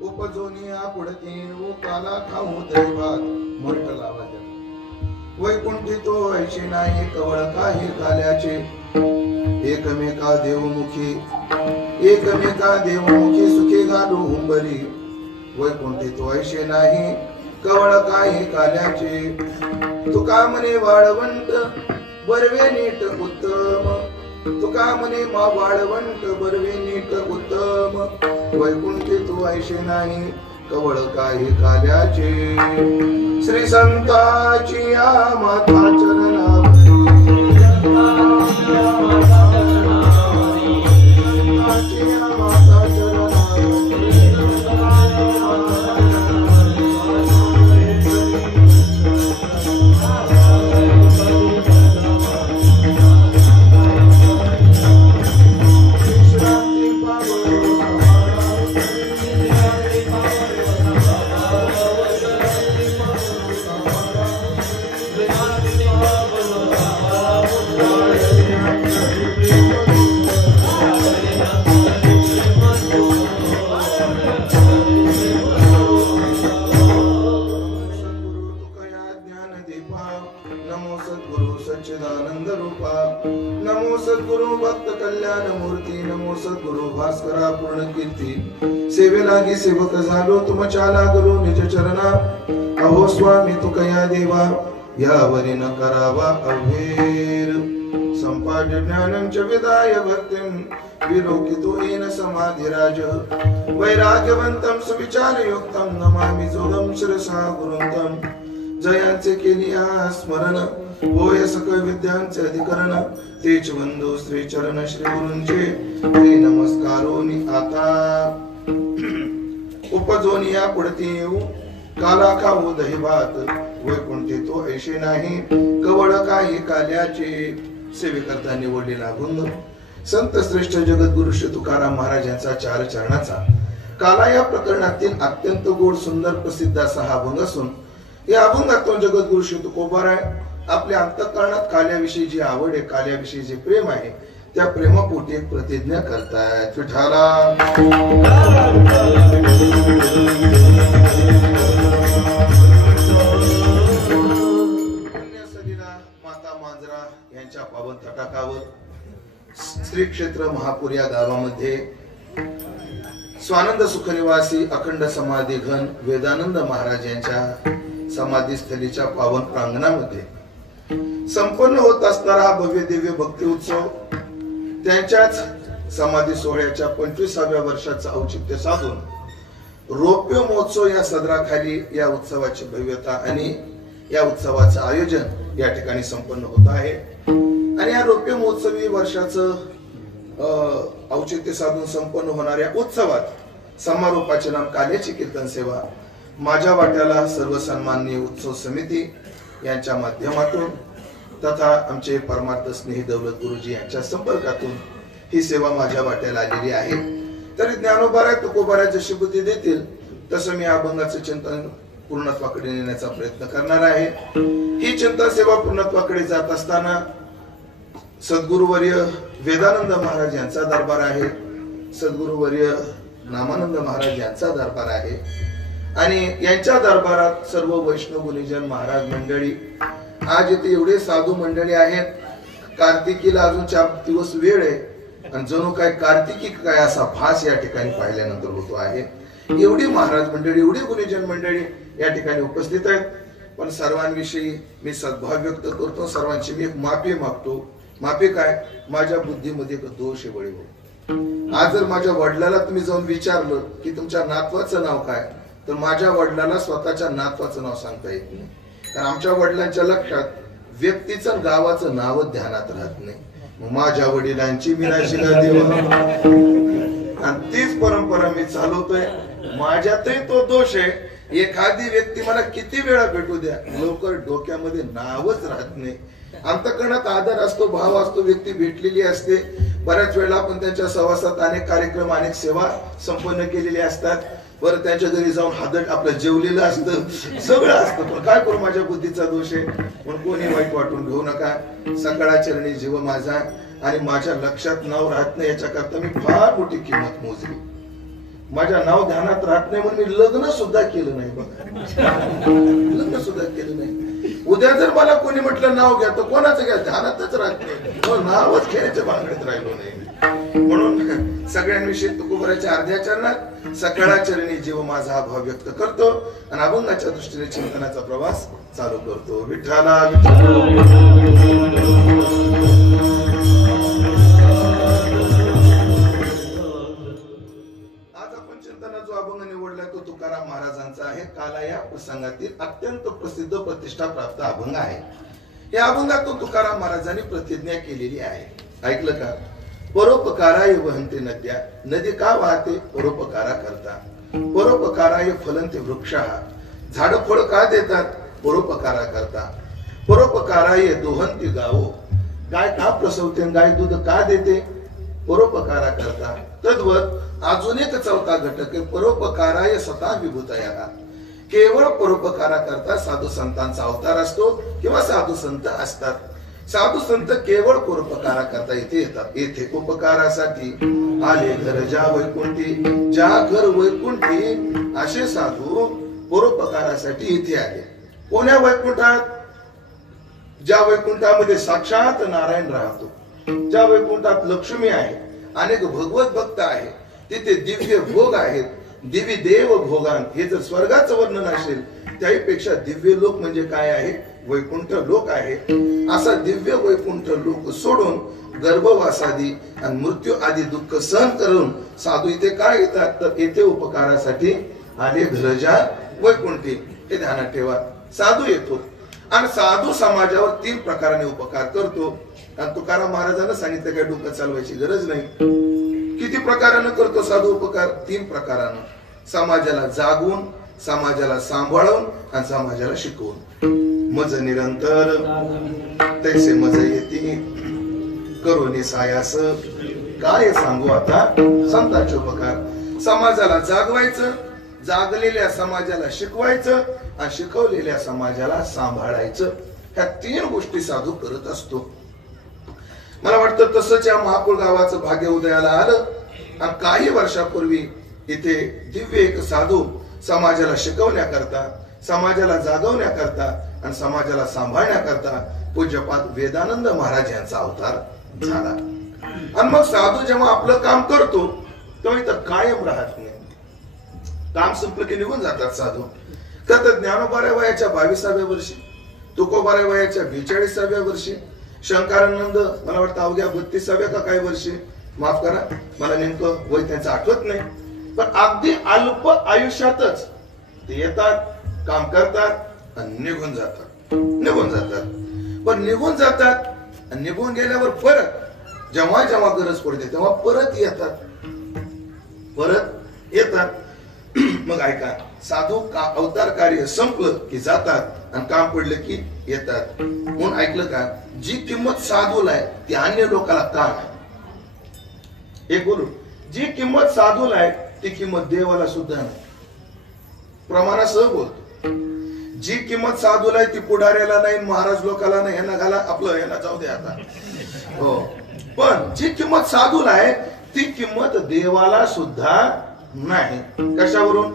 उपजोनिया पुढती काला खाऊ दैवात मोठ लावाजा वैकुंठी तो ऐशी नाही कवळ काही काल्याचे एकमेका देवमुखी सुखी घालू हुंबरी वैकुंठी तो ऐशी नाही कवळ काही काल्याचे तुका म्हणे वाळवंट बरवे नीट उत्तम तुका म्हणे मा वाळवंट बरवे नीट उत्तम वैकुंठी तू ऐशे नाही कवळ काही काल्याचे श्री संताची या माता चरणावरी नमो सद्गुरु सच्चिदानंद रूपा नमो सद्गुरु भक्त कल्याण मूर्ती नमो सद्गुरु भास्करा पूर्ण कीर्ती सेवे लागी सेवक झालो तुमच्या लागलो निज चरणा अहो स्वामी तुकया देवा यावरी न करावा अभेर संपाद ज्ञानं च विदाय भक्तिं विलोकितो येन समाधिराज वैराग्यवंतं सुविचारयुक्तं नमामि जोगं शिरसा गुरुंतं जयांचे केली स्मरण होय सकळ विद्यांचे अधिकरण तेच वंदो श्री चरण श्री गुरूंचे ते नमस्कारोनी आता उपजोनिया पुढती येऊ काला खाऊ दहिभात वैकुंठी तो ऐशे नाही कवळ काही काल्याचे सेवेकरता निवडलेला अभंग संत श्रेष्ठ जगद्गुरु श्री तुकाराम महाराज यांचा चार चरणाचा काला या प्रकरणातील अत्यंत गोड सुंदर प्रसिद्ध असा हा अभंग असून या अभंगातून जगद्गुरु श्री तुकोबाराय आपल्या अंतःकरणात काल्याविषयी जी आवड आहे काल्याविषयी जे प्रेम आहे त्या प्रेमापोटी एक प्रतिज्ञा करतायत विठाला माता मांजरा यांच्या पावन तटाकावर श्री क्षेत्र महापूर या गावामध्ये स्वानंद सुखनिवासी अखंड समाधी घन वेदानंद महाराज यांच्या समाधी स्थलीच्या पावन प्रांगणामध्ये संपन्न होत असणारा हा भव्य दिव्य भक्ती उत्सव त्यांच्याच समाधी सोहळ्याच्या 25व्या वर्षाचं औचित्य साधून रौप्य महोत्सव या सदराखाली या उत्सवाची भव्यता आणि या उत्सवाचं आयोजन या ठिकाणी संपन्न होत आहे आणि या रौप्य महोत्सवी वर्षाचं औचित्य साधून संपन्न होणाऱ्या उत्सवात समारोपाचे नाम काल्याची कीर्तन सेवा माझ्या वाट्याला सर्व सन्माननीय उत्सव समिती यांच्या माध्यमातून तथा आमचे परमार्थ स्नेही दौलत गुरुजी यांच्या संपर्कातून ही सेवा माझ्या वाट्याला आलेली आहे तरी ज्ञानोबाराय तुकोबाराय जशी बुद्धी देतील तसं मी अभंगाचं चिंतन पूर्णत्वाकडे नेण्याचा प्रयत्न करणार आहे ही चिंतन सेवा पूर्णत्वाकडे जात असताना सद्गुरुवर्य वेदानंद महाराज यांचा दरबार आहे सद्गुरुवर्य नामानंद महाराज यांचा दरबार आहे आणि यांच्या दरबारात सर्व वैष्णव गुणीजन महाराज मंडळी आज इथे एवढे साधू मंडळी आहेत कार्तिकीला अजून 4 दिवस वेळ आहे आणि जणू काय कार्तिकी काय असा भास या ठिकाणी पाहिल्यानंतर होतो आहे एवढी महाराज मंडळी एवढी गुणीजन मंडळी या ठिकाणी उपस्थित आहेत पण सर्वांविषयी मी सद्भाव व्यक्त करतो सर्वांची मी एक माफी मागतो माफी काय माझ्या बुद्धीमध्ये एक दोष आहे वडील आज जर माझ्या वडिलाला तुम्ही जाऊन विचारलं की तुमच्या नातवाचं नाव काय तर माझ्या वडिलाला स्वतःच्या नातवाचं नाव सांगता येत नाही कारण आमच्या वडिलांच्या लक्षात व्यक्तीचं गावाचं नाव ध्यानात राहत नाही माझ्या वडिलांची मी राशीला देव आणि तीच परंपरा मी चालवतोय माझ्यातही तो दोष आहे एखादी व्यक्ती मला किती वेळा भेटू द्या लवकर डोक्यामध्ये नावच राहत नाही अंतःकरणात आदर असतो भाव असतो व्यक्ती भेटलेली असते बऱ्याच वेळा आपण त्यांच्या सहवासात अनेक कार्यक्रम अनेक सेवा संपन्न केलेली असतात बरं त्यांच्या घरी जाऊन हादट आपलं जेवलेलं असतं, सगळं असतं, पण काय करू, माझ्या बुद्धीचा दोष आहे म्हणून कोणी वाईट वाटून घेऊ नका. सकाळचरणी जीव माझा, आणि माझ्या लक्षात नाव राहत नाही याच्याकरता मी फार मोठी किंमत मोजली. माझ्या नाव ध्यानात राहत नाही म्हणून मी लग्न सुद्धा केलं नाही. बघा, लग्न सुद्धा केलं नाही. उद्या जर मला कोणी म्हटलं नाव घ्या, तर कोणाचं घ्या, ध्यानातच राहत नाही, नावच घेण्याच्या भानगडीत राहिलो नाही. म्हणून सगळ्यांविषयी तुकोबराच्या अर्ध्या चरणात सकाळचरणी जीव माझा हा भाव व्यक्त करतो आणि अभंगाच्या दृष्टीने चिंतनाचा प्रवास चालू करतो. विठ्ठला जो अभंग निवडला तो तुकाराम महाराजांचा आहे. काला या प्रसंगातील अत्यंत प्रसिद्ध प्रतिष्ठा प्राप्त अभंग आहे. या अभंगातून तुकाराम महाराजांनी प्रतिज्ञा केलेली आहे. ऐकलं का? परोपकाराय वहन्ते नद्या, नदी का वाहते? परोपकारा करता. परोपकाराय फलन्ते वृक्षाः, झाड फळ का देतात? परोपकारा करता. परोपकाराय दोहन्ति गावो, गाय का प्रसवते, गाय दूध का देते? परोपकारा करता. तद्वत अजून एक चौथा घटक आहे, परोपकाराय सता विभूतया. केवळ परोपकारा करता साधू संतांचा अवतार असतो किंवा साधू संत असतात. साधू संत केवळ परोपकारा करता इथे येतात. येथे उपकारासाठी आले घर ज्या वैकुंठी, ज्या घर वैकुंठी असे साधू परोपकारासाठी इथे आले. कोण्या वैकुंठात? ज्या वैकुंठामध्ये साक्षात नारायण राहतो, ज्या वैकुंठात लक्ष्मी आहे, अनेक भगवत भक्त आहे, तिथे दिव्य भोग आहेत, दिव्य देव भोगान. हे जर स्वर्गाचं वर्णन असेल त्याहीपेक्षा दिव्य लोक म्हणजे काय आहे? वैकुंठ लोक आहे. असा दिव्य वैकुंठ लोक सोडून गर्भवासादी आणि मृत्यू आदी दुःख सहन करून साधू इथे काय येतात? तर येथे उपकारासाठी आले घरजा वैकुंठी. हे ध्यानात ठेवा. साधू येतो आणि साधू समाजावर 3 प्रकाराने उपकार करतो. आणि तुकाराम महाराजांना सांगितलं काय डोकं चालवायची गरज नाही. किती प्रकारानं करतो साधू उपकार? 3 प्रकारानं. समाजाला जागवून, समाजाला सांभाळून आणि समाजाला शिकवून. मज निरंतर तैसे मज येती, करुणी सायास काय सांगू आता संतांचे उपकार. समाजाला जागवायचं, जागलेल्या समाजाला शिकवायचं आणि शिकवलेल्या समाजाला सांभाळायचं. ह्या 3 गोष्टी साधू करत असतो. मला वाटतं तसंच या महापूर गावाचं भाग्य उदयाला आलं आणि काही वर्षापूर्वी इथे दिव्य एक साधू समाजाला शिकवण्याकरता, समाजाला जागवण्याकरता आणि समाजाला सांभाळण्याकरता पूज्यपाद वेदानंद महाराज यांचा अवतार झाला. आणि मग साधू जेव्हा आपलं काम करतो तेव्हा इथं कायम राहत नाही. काम संपलं की निघून जातात साधू. तर ज्ञानोबाऱ्या वयाच्या 22व्या वर्षी, तुकोबाऱ्या वयाच्या 42व्या वर्षी, शंकरानंद मला वाटतं अवघ्या 32व्या का काही वर्षी, माफ करा मला नेमकं वय त्यांचं आठवत नाही, पण अगदी अल्प आयुष्यातच ते येतात, काम करतात आणि निघून जातात. पण निघून जातात आणि निघून गेल्यावर परत जेव्हा जेव्हा गरज पडते तेव्हा परत येतात. मग ऐका, साधू अवतार कार्य संपलं की जातात आणि काम पडलं की येतात. म्हणून ऐकलं का, जी किंमत साधूला आहे ती अन्य लोकांना का नाही? एक बोलू, जी किंमत साधूला आहे ती किंमत देवाला सुद्धा नाही. प्रमाणासह बोलतो. जी किंमत साधूला आहे ती पुढाऱ्याला नाही, महाराज लोकाला नाही, यांना घाला आपलं, यांना जाऊ दे आता. हो, पण जी किंमत साधूला आहे ती किंमत देवाला सुद्धा नाही. कशावरून?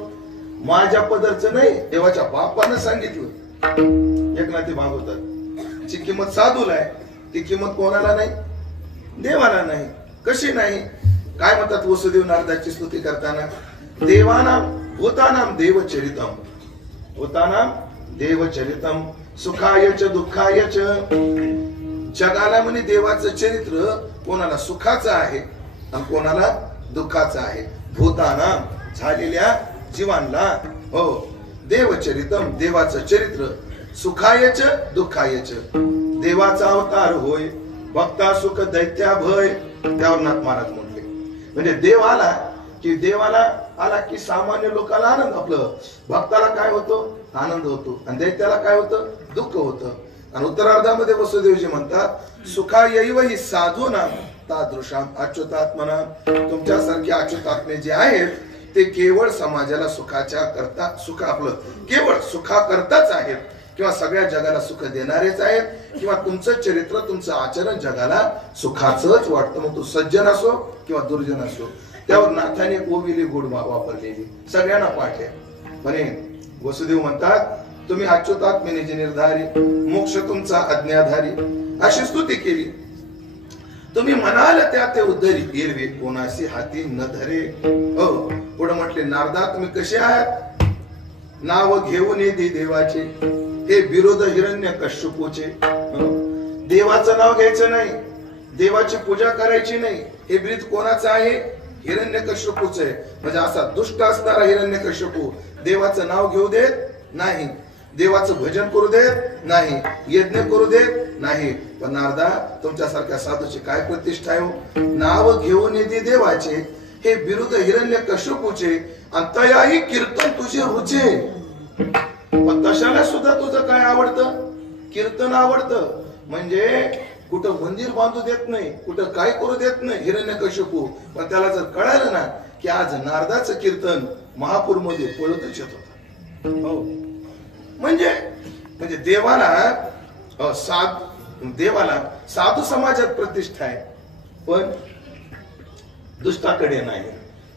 माझ्या पदरचं नाही, देवाच्या बापानं सांगितलं. एकनाथी भागवतात, जी किंमत साधूला आहे ती किंमत कोणाला नाही? देवाला नाही. कशी नाही? काय म्हणतात वसुदेव नारदाची स्तुती करताना? देवानाम भूतानाम देवचरितम, भूतानाम देवचरितम, सुखायच दुःखायच. जगाला म्हणे देवाचं चरित्र कोणाला सुखाचं आहे आणि कोणाला दुःखाचं आहे. भूतानाम झालेल्या जीवांना, हो, देवचरितम देवाचं चरित्र, सुखायच दुःखायच. देवाचा अवतार होय, भक्ता सुख दैत्या भय. त्यावर नाथ महाराज म्हटले. म्हणजे देव आला की, देवाला आला की सामान्य लोकांना आनंद, आपलं भक्ताला काय होतो? आनंद होतो. आणि दैत्याला काय होतं? दुःख होतं. आणि उत्तरार्धामध्ये वसुदेवजी म्हणतात, सुखायैव हि साधूनाम तादृशाम अच्युतात्मना. तुमच्यासारखे अच्युतात्मे जे आहेत ते केवळ समाजाला केवळ सुखाकरताच आहेत किंवा सगळ्या जगाला सुख देणारेच आहेत किंवा तुमचं चरित्र तुमचं आचरण जगाला सुखाचंच वाटतं. मग तो सज्जन असो किंवा दुर्जन असो. त्यावर नाथाने ओविली गोड वापरलेली सगळ्यांना पाठ आहे. म्हणे वसुदेव म्हणतात तुम्ही अच्युतात्मेने निर्धारी मोक्ष तुमचा आज्ञाधारी अशी स्तुती केली. तुम्ही म्हणाल त्या ते उद्धरी एरवे कोणाशी हाती न धरे. हो पुढे म्हटले नारदा तुम्ही कसे आहात. नाव घेऊन येते देवाचे हे विरोध हिरण्य कश्यपूचे. देवाचं नाव घ्यायचं नाही, देवाची पूजा करायची नाही. हे ब्रीद कोणाचं आहे. हिरण्यकश्यपूच आहे. म्हणजे असा दुष्ट असणारा हिरण्यकश्यपू देवाचं नाव घेऊ देत नाही, देवाचं भजन करू देत नाही, यज्ञ करू देत नाही. पण नारदा तुमच्यासारख्या साधूची काय प्रतिष्ठा आहे. नाव घेऊन येते देवाचे हे विरुद्ध हिरण्यकश्यपूचे आणि तयाही कीर्तन तुझे रुचे. पण तशाला सुद्धा तुझं काय आवडतं. कीर्तन आवडतं. म्हणजे कुठं मंदिर बांधू देत नाही, कुठं काय करू देत नाही हिरण्यकश्यपू. पण त्याला जर कळालं ना की आज नारदाचं कीर्तन महापूर मध्ये पळतच येत होतं. म्हणजे देवाला साधू समाजात प्रतिष्ठा आहे पण दुष्टाकडे नाही.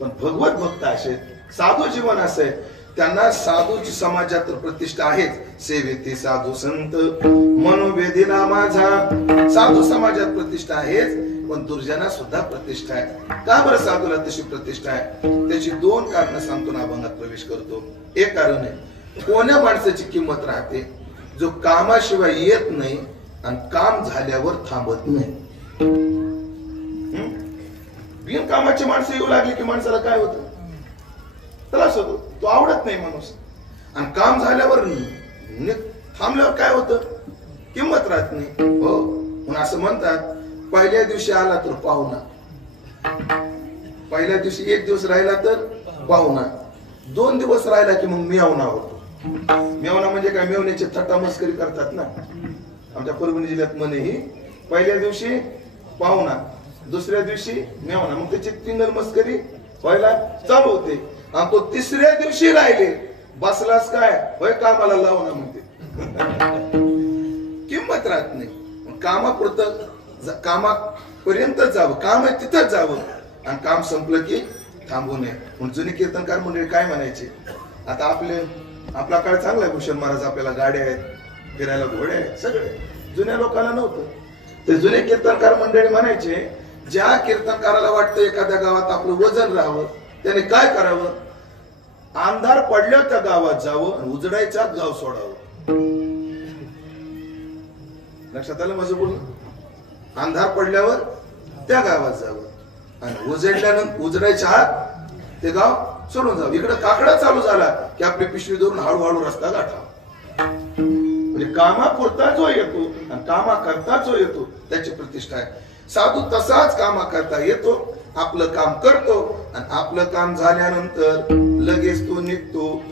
पण भगवत भक्त असे साधू जीवन असे त्यांना साधू समाजात प्रतिष्ठा आहेच. सेवेती साधू संत मनोवेदिला माझा. साधू समाजात प्रतिष्ठा आहेच पण दुर्जना सुद्धा प्रतिष्ठा आहे. का बरं साधूला तशी प्रतिष्ठा आहे. त्याची दोन कारण सांगतो ना अभंगात प्रवेश करतो. एक कारण आहे कोण्या माणसाची किंमत राहते जो कामाशिवाय येत नाही आणि काम झाल्यावर थांबत नाही. बिनकामाची माणसं येऊ लागली की माणसाला काय होतं त्रास होतो. तो आवडत नाही माणूस. आणि काम झाल्यावर थांबल्यावर काय होतं किंमत राहत नाही. हो म्हणून असं म्हणतात पहिल्या दिवशी आला तर पाहुणा, पहिल्या दिवशी एक दिवस राहिला तर पाहुणा, 2 दिवस राहिला की मग मेवणा होतो. मेवणा म्हणजे काय मेवण्याची थट्टा मस्करी करतात ना. आमच्या परभणी जिल्ह्यात म्हणे ही पहिल्या दिवशी पाहुणा दुसऱ्या दिवशी मेवणा. मग त्याची तिंगल मस्करी व्हायला चालू होते. आणि तो तिसऱ्या दिवशी राहिले बसलास काय होय कामाला लावणं म्हणते. किंमत राहत नाही. कामापुरतं कामापर्यंत जावं, काम आहे तिथंच जावं आणि काम संपलं की थांबू नये. म्हणून जुनी कीर्तनकार मंडळी काय म्हणायचे. आता आपला काळ चांगला आहे. भूषण महाराज आपल्याला गाड्या आहेत, फिरायला घोडे आहेत, सगळे. जुन्या लोकांना नव्हतं. ते जुने कीर्तनकार मंडळी म्हणायचे ज्या कीर्तनकाराला वाटतं एखाद्या गावात आपलं वजन राहावं त्याने काय करावं. अंधार पडल्यावर त्या गावात जावं आणि उजडायच्याच गाव सोडावं. लक्षात आलं माझं बोलणं. अंधार पडल्यावर त्या गावात जावं आणि उजडल्यानंतर उजडायच्या आत ते गाव सोडून जावं. इकडे काकडा चालू झाला की आपली पिशवी धरून हळूहळू रस्ता गाठावा. म्हणजे कामापुरता जो येतो आणि कामा करता जो येतो त्याची प्रतिष्ठा आहे. साधू तसाच कामा करता येतो, आपलं काम करतो आणि आपलं काम झाल्यानंतर लगेच तो निघतो.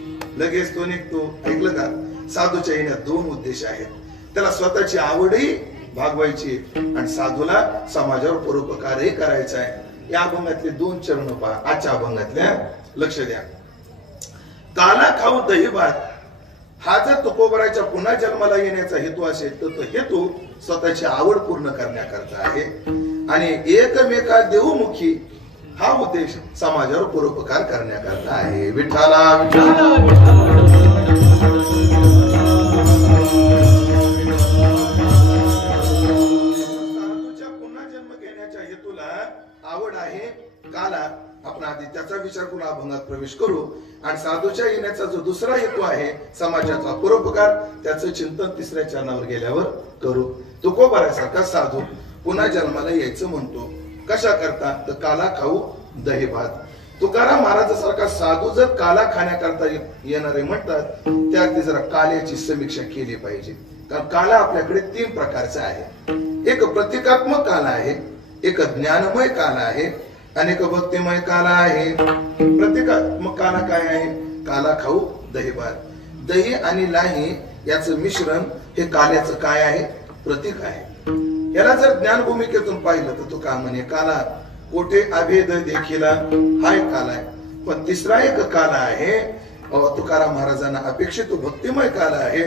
ऐकलं का. साधूच्या येण्यात 2 उद्देश आहेत. त्याला स्वतःची आवडही भागवायची आणि साधूला समाजावर परोपकारही करायचा आहे. या अभंगातले 2 चरण पहा आजच्या अभंगातल्या. लक्ष द्या. काला खाऊ दही भात हा जर तुकोबराच्या पुन्हा जन्माला येण्याचा हेतू असेल तर तो हेतू स्वतःची आवड पूर्ण करण्याकरता आहे आणि एकमेका देवमुखी हा उद्देश समाजावर परोपकार करण्याकरता आहे. विठ्ठला साधूच्या पुन्हा जन्म घेण्याच्या हेतूला आवड आहे. काला आपण आधी त्याचा विचार करून अभंगात प्रवेश करू आणि साधूच्या येण्याचा जो दुसरा हेतू आहे समाजाचा परोपकार त्याचं चिंतन 3ऱ्या चरणावर गेल्यावर करू. तुकोबारासारखा साधू पुन्हा जन्माला यायचं म्हणतो. कशा करता तर काला खाऊ दही भात. तुकाराम महाराजासारखा साधू जर काला खाण्याकरता येणारे म्हणतात त्यात जरा काल्याची समीक्षा केली पाहिजे. कारण काला आपल्याकडे 3 प्रकारचा आहे. एक प्रतिकात्मक काला आहे, एक ज्ञानमय काला आहे आणि एक भक्तिमय काला आहे. प्रतिकात्मक काला काय आहे. काला खाऊ दही भात. दही आणि लाही याचं मिश्रण हे काल्याचं काय आहे प्रतीक आहे. याला जर ज्ञान भूमिकेतून पाहिलं तर तो का म्हणे काला कोठे अभेद देखीला हाय काला आहे. पण तिसरा एक काल आहे तुकाराम महाराजांना अपेक्षित भक्तिमय काल आहे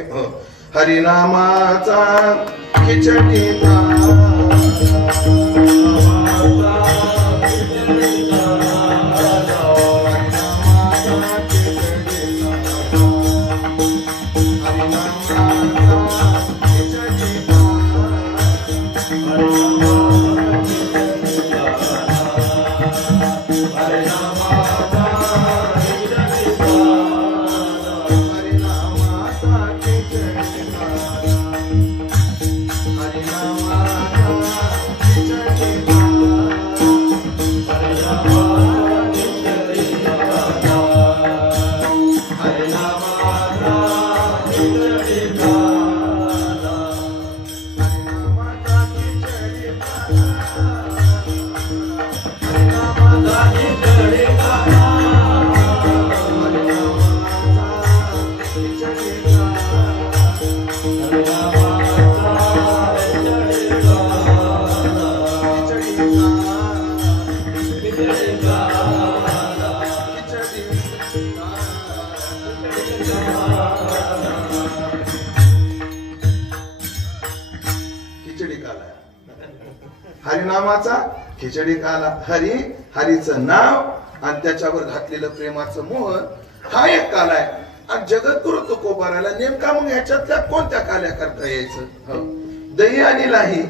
हरिनामाचा खिचडी हरिनामाचा खिचडी काला हरी हरीचं नाव आणि त्याच्यावर घातलेलं प्रेमाचं मोह हा एक काल आहे आणि जगद्गुरु तुकोबाराला नेमका मग ह्याच्यातल्या कोणत्या काल्या करता यायचं दही आणि लाही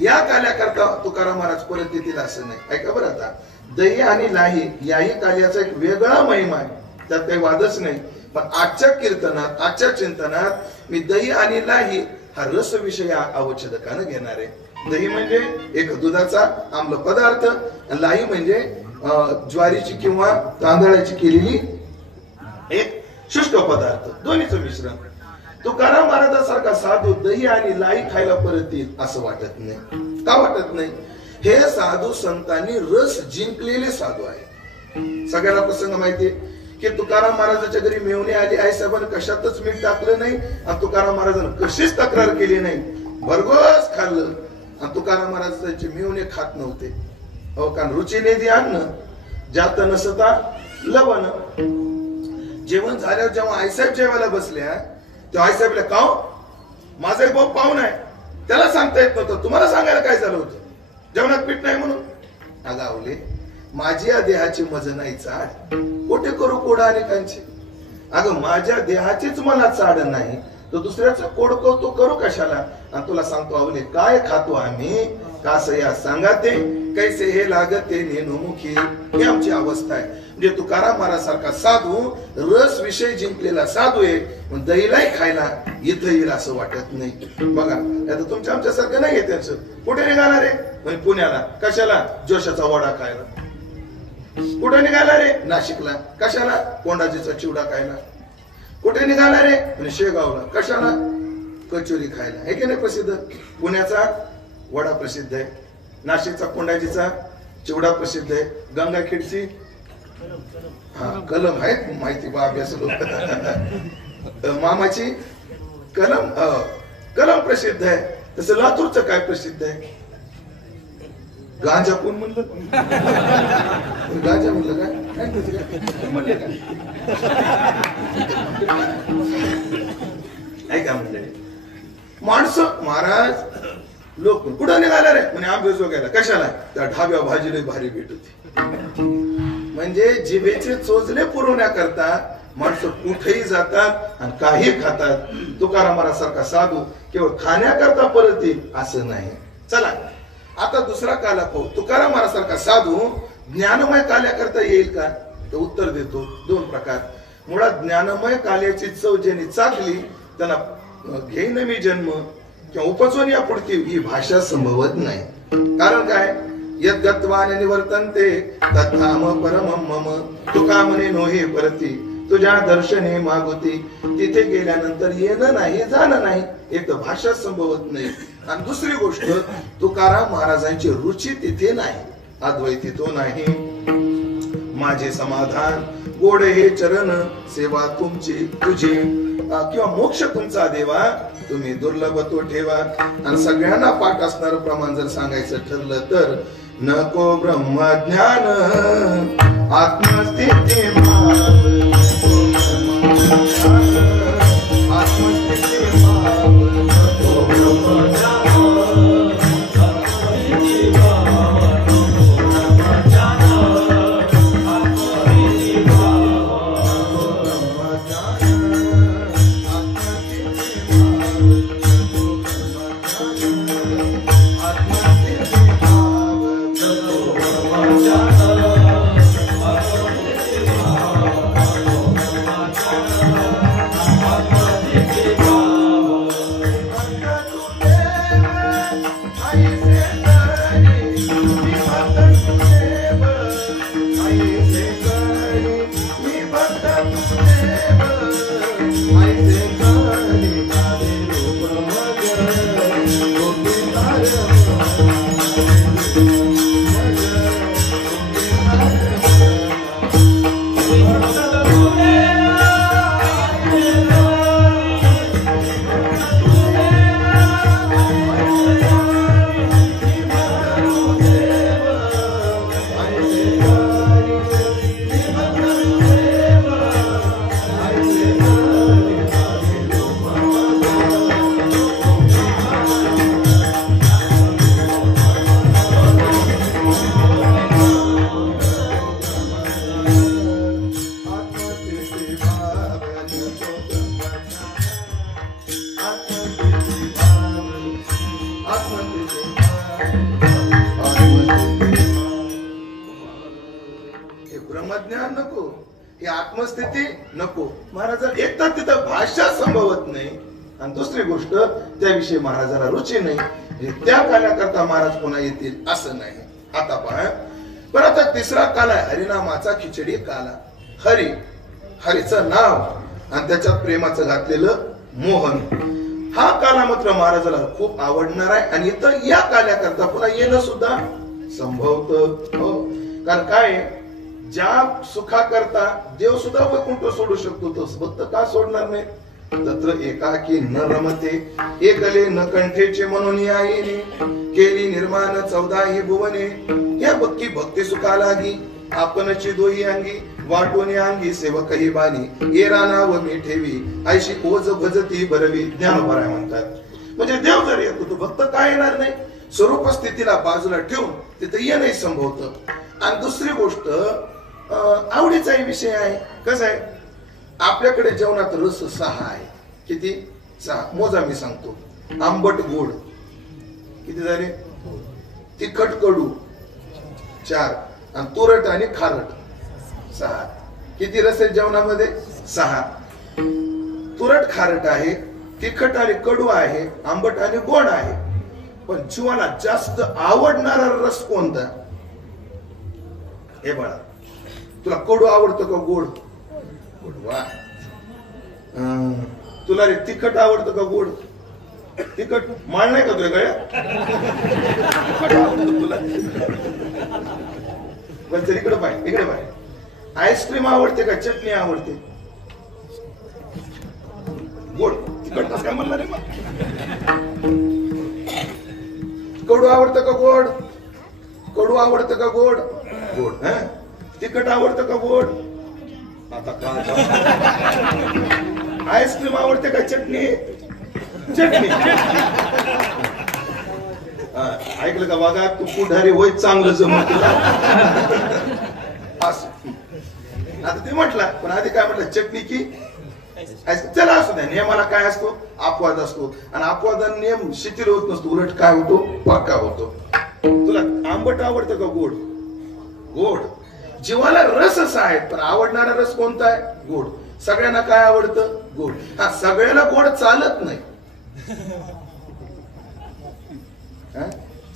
या काल्या करता तुकाराम महाराज परत येतील असं नाही ऐका बरं आता दही आणि लाही याही कार्याचा एक वेगळा महिमा आहे त्यात काही वादच नाही पण आजच्या कीर्तनात आजच्या चिंतनात मी दही आणि लाही हा रस विषय अवच्छेदकानं घेणार आहे दही म्हणजे एक दुधाचा आम्ल पदार्थ लाही म्हणजे ज्वारीची किंवा तांदळाची केलेली एक शुष्क पदार्थ दोन्हीचं मिश्रण तुकाराम महाराजांसारखा साधू दही आणि लाई खायला परत येईल असं वाटत नाही का वाटत नाही हे साधू संतांनी रस जिंकलेले साधू आहे सगळ्याला प्रसंग माहिती की तुकाराम महाराजांच्या घरी मेवणी आली आई साहेबांनी कशातच मीठ टाकलं नाही आणि तुकाराम महाराजांनी कशीच तक्रार केली नाही भरघोस खाल्लं आणि तुकाराम महाराज त्यांचे मेवणे खात नव्हते हो कारण रुचीने दी अन्न जात नसता लवण जेवण झाल्यावर जेव्हा आईसाहेब जेवायला बसल्या तेव्हा आईसाहेबला काव माझा एक भाऊ पाहुणा आहे त्याला सांगता येत नव्हतं तुम्हाला सांगायला काय झालं होतं जेवणात पीठ नाही म्हणून अगावले माझी या देहाची मज नाही चाड कुठे करू कोडा अनेकांची अगं माझ्या देहाचीच मला चाड नाही तो दुसऱ्याचं कोड तो करू कशाला आणि तुला सांगतो आवले काय खातो आम्ही कास या सांगाते कैसे हे लागते नेनुमुखी ही आमची अवस्था आहे म्हणजे तुकाराम महाराज सारखा साधू रस विषय जिंकलेला साधू आहे दहीलाही खायला इथं येईल असं वाटत नाही बघा आता तुमच्या आमच्यासारखं नाही आहे त्यांचं कुठे निघाला रे म्हणजे पुण्याला कशाला जोशाचा वडा खायला कुठे निघाला रे नाशिकला कशाला कोंडाजीचा चिवडा खायला कुठे निघाला रे म्हणजे शेगावला कशाला कचोरी खायला हे की नाही प्रसिद्ध पुण्याचा वडा प्रसिद्ध आहे नाशिकचा कोंडाजीचा चिवडा प्रसिद्ध आहे गंगाखेडची हा कलम आहेत माहिती बा अभ्यास लोक मामाची कलम कलम प्रसिद्ध आहे तसं लातूरचं काय प्रसिद्ध आहे गांजा कोण म्हणलं गांजा म्हणलं काय ऐका म्हणजे माणसं महाराज लोक कुठं निघाला रे म्हणजे आंबेज वगैरे कशाला त्या ढाब्या भाजीला भारी भेट होती म्हणजे जिभेचे चोचले पुरवण्याकरता माणसं कुठेही जातात आणि काही खातात तुकाराम महाराज सारखा साधू केवळ खाण्याकरता परत येईल असं नाही चला आता दुसरा काला पाहू तुकाराम महाराज सारखा साधू ज्ञानमय काल्याकरता येईल का तर उत्तर देतो दोन प्रकार मुळात ज्ञानमय काल्याची चव ज्यांनी चाखली त्यांना घेईन मी जन्म किंवा उपचवून या पुढती ही भाषा संभवत नाही कारण काय यद्गत्वान निवर्तन्ते तथाम परमं मम तुका म्हणे नोहे परती तुझ्या दर्शने मागोती तिथे गेल्यानंतर येणं नाही जाणं नाही एक तर भाषा संभवत नाही आणि दुसरी गोष्ट तुकाराम महाराजांची रुची तिथे नाही अद्वैती तो नाही माझे समाधान गोड हे चरण सेवा तुमची तुझी किंवा मोक्ष तुमचा देवा तुम्ही दुर्लभ तो ठेवा आणि सगळ्यांना पाठ असणारं प्रमाण जर सांगायचं ठरलं तर नको ब्रह्मज्ञान आत्मस्थिती भाव आत्मस्थिती भाव नको ब्रह्मज्ञान ब्रह्मज्ञान नको, ही आत्मस्थिती नको. महाराज एक तर तिथं भाषा संभवत नाही आणि दुसरी गोष्ट त्याविषयी महाराजाला रुची नाही. त्या काल्याकरता महाराज पुन्हा येतील असं नाही. आता पहा, पण आता तिसरा काल आहे हरिनामाचा खिचडी काला. हरी, हरीचं नाव आणि त्याच्यात प्रेमाचं घातलेलं मोहन, हा काला मात्र महाराजाला खूप आवडणार आहे. आणि इथं या काल्याकरता पुन्हा येणं सुद्धा संभवत. हो, कारण काय, ज्या सुखा करता देव सुद्धा वैकुंठ सोडू शकतो, तो भक्त का सोडणार नाही. तत्र एकाकी न रमते एकले न कंठेचे म्हणून आईने केली निर्माण 14 भुवने. या भक्ती भक्ती सुखा लागी आपणची दोही अंगी वाटोनी अंगी सेवकही बानी ये राणा व मी ठेवी ऐशी ओज भजती भरवी. ज्ञानोबराय म्हणतात, म्हणजे देव जर येतो तो भक्त काय येणार नाही. स्वरूप स्थितीला बाजूला ठेवून तिथे येणं संभवत. आणि दुसरी गोष्ट आवडीचाही विषय आहे. कसं आहे, आपल्याकडे जेवणात रस 6 आहे. किती? 6. मोजा मी सांगतो. आंबट गोड किती झाले? तिखट कडू 4 आणि तुरट आणि खारट 6. किती रस आहेत जेवणामध्ये? 6. तुरट खारट आहे, तिखट आणि कडू आहे, आंबट आणि गोड आहे. पण जीवाला जास्त आवडणारा रस कोणता? हे बाळा, तुला कडू आवडतं का गोड? गोड. वा. तुला रे तिखट आवडतं का गोड? तिखट. माळ नाही का तुझ्या गळ्यात? तिखट आवडतं तुला? पण इकडे पाहिजे, इकडे पाहिजे. आईस्क्रीम आवडते का चटणी आवडते? गोड. तिखट काय म्हणणार रे? कडू आवडतं का गोड? कडू आवडतं का गोड? गोड. हा, तिखट आवडतं का गोड? आता काय, आईस्क्रीम आवडते का चटणी? चटणी. ऐकलं का बघा, तू पुढारी होय, चांगलं जमत. आता ते म्हटलं, पण आधी काय म्हटलं, चटणी की चला असू द्या. नियमाला काय असतो? अपवाद असतो. आणि अपवादाने नियम शिथिल होत नसतो, उलट काय होतो? पक्का होतो. तुला आंबट आवडतं का गोड? गोड. जीवाला रस असा आहे, पण आवडणारा रस कोणता आहे? गोड. सगळ्यांना काय आवडतं? गोड. हा, सगळ्याला गोड चालत नाही.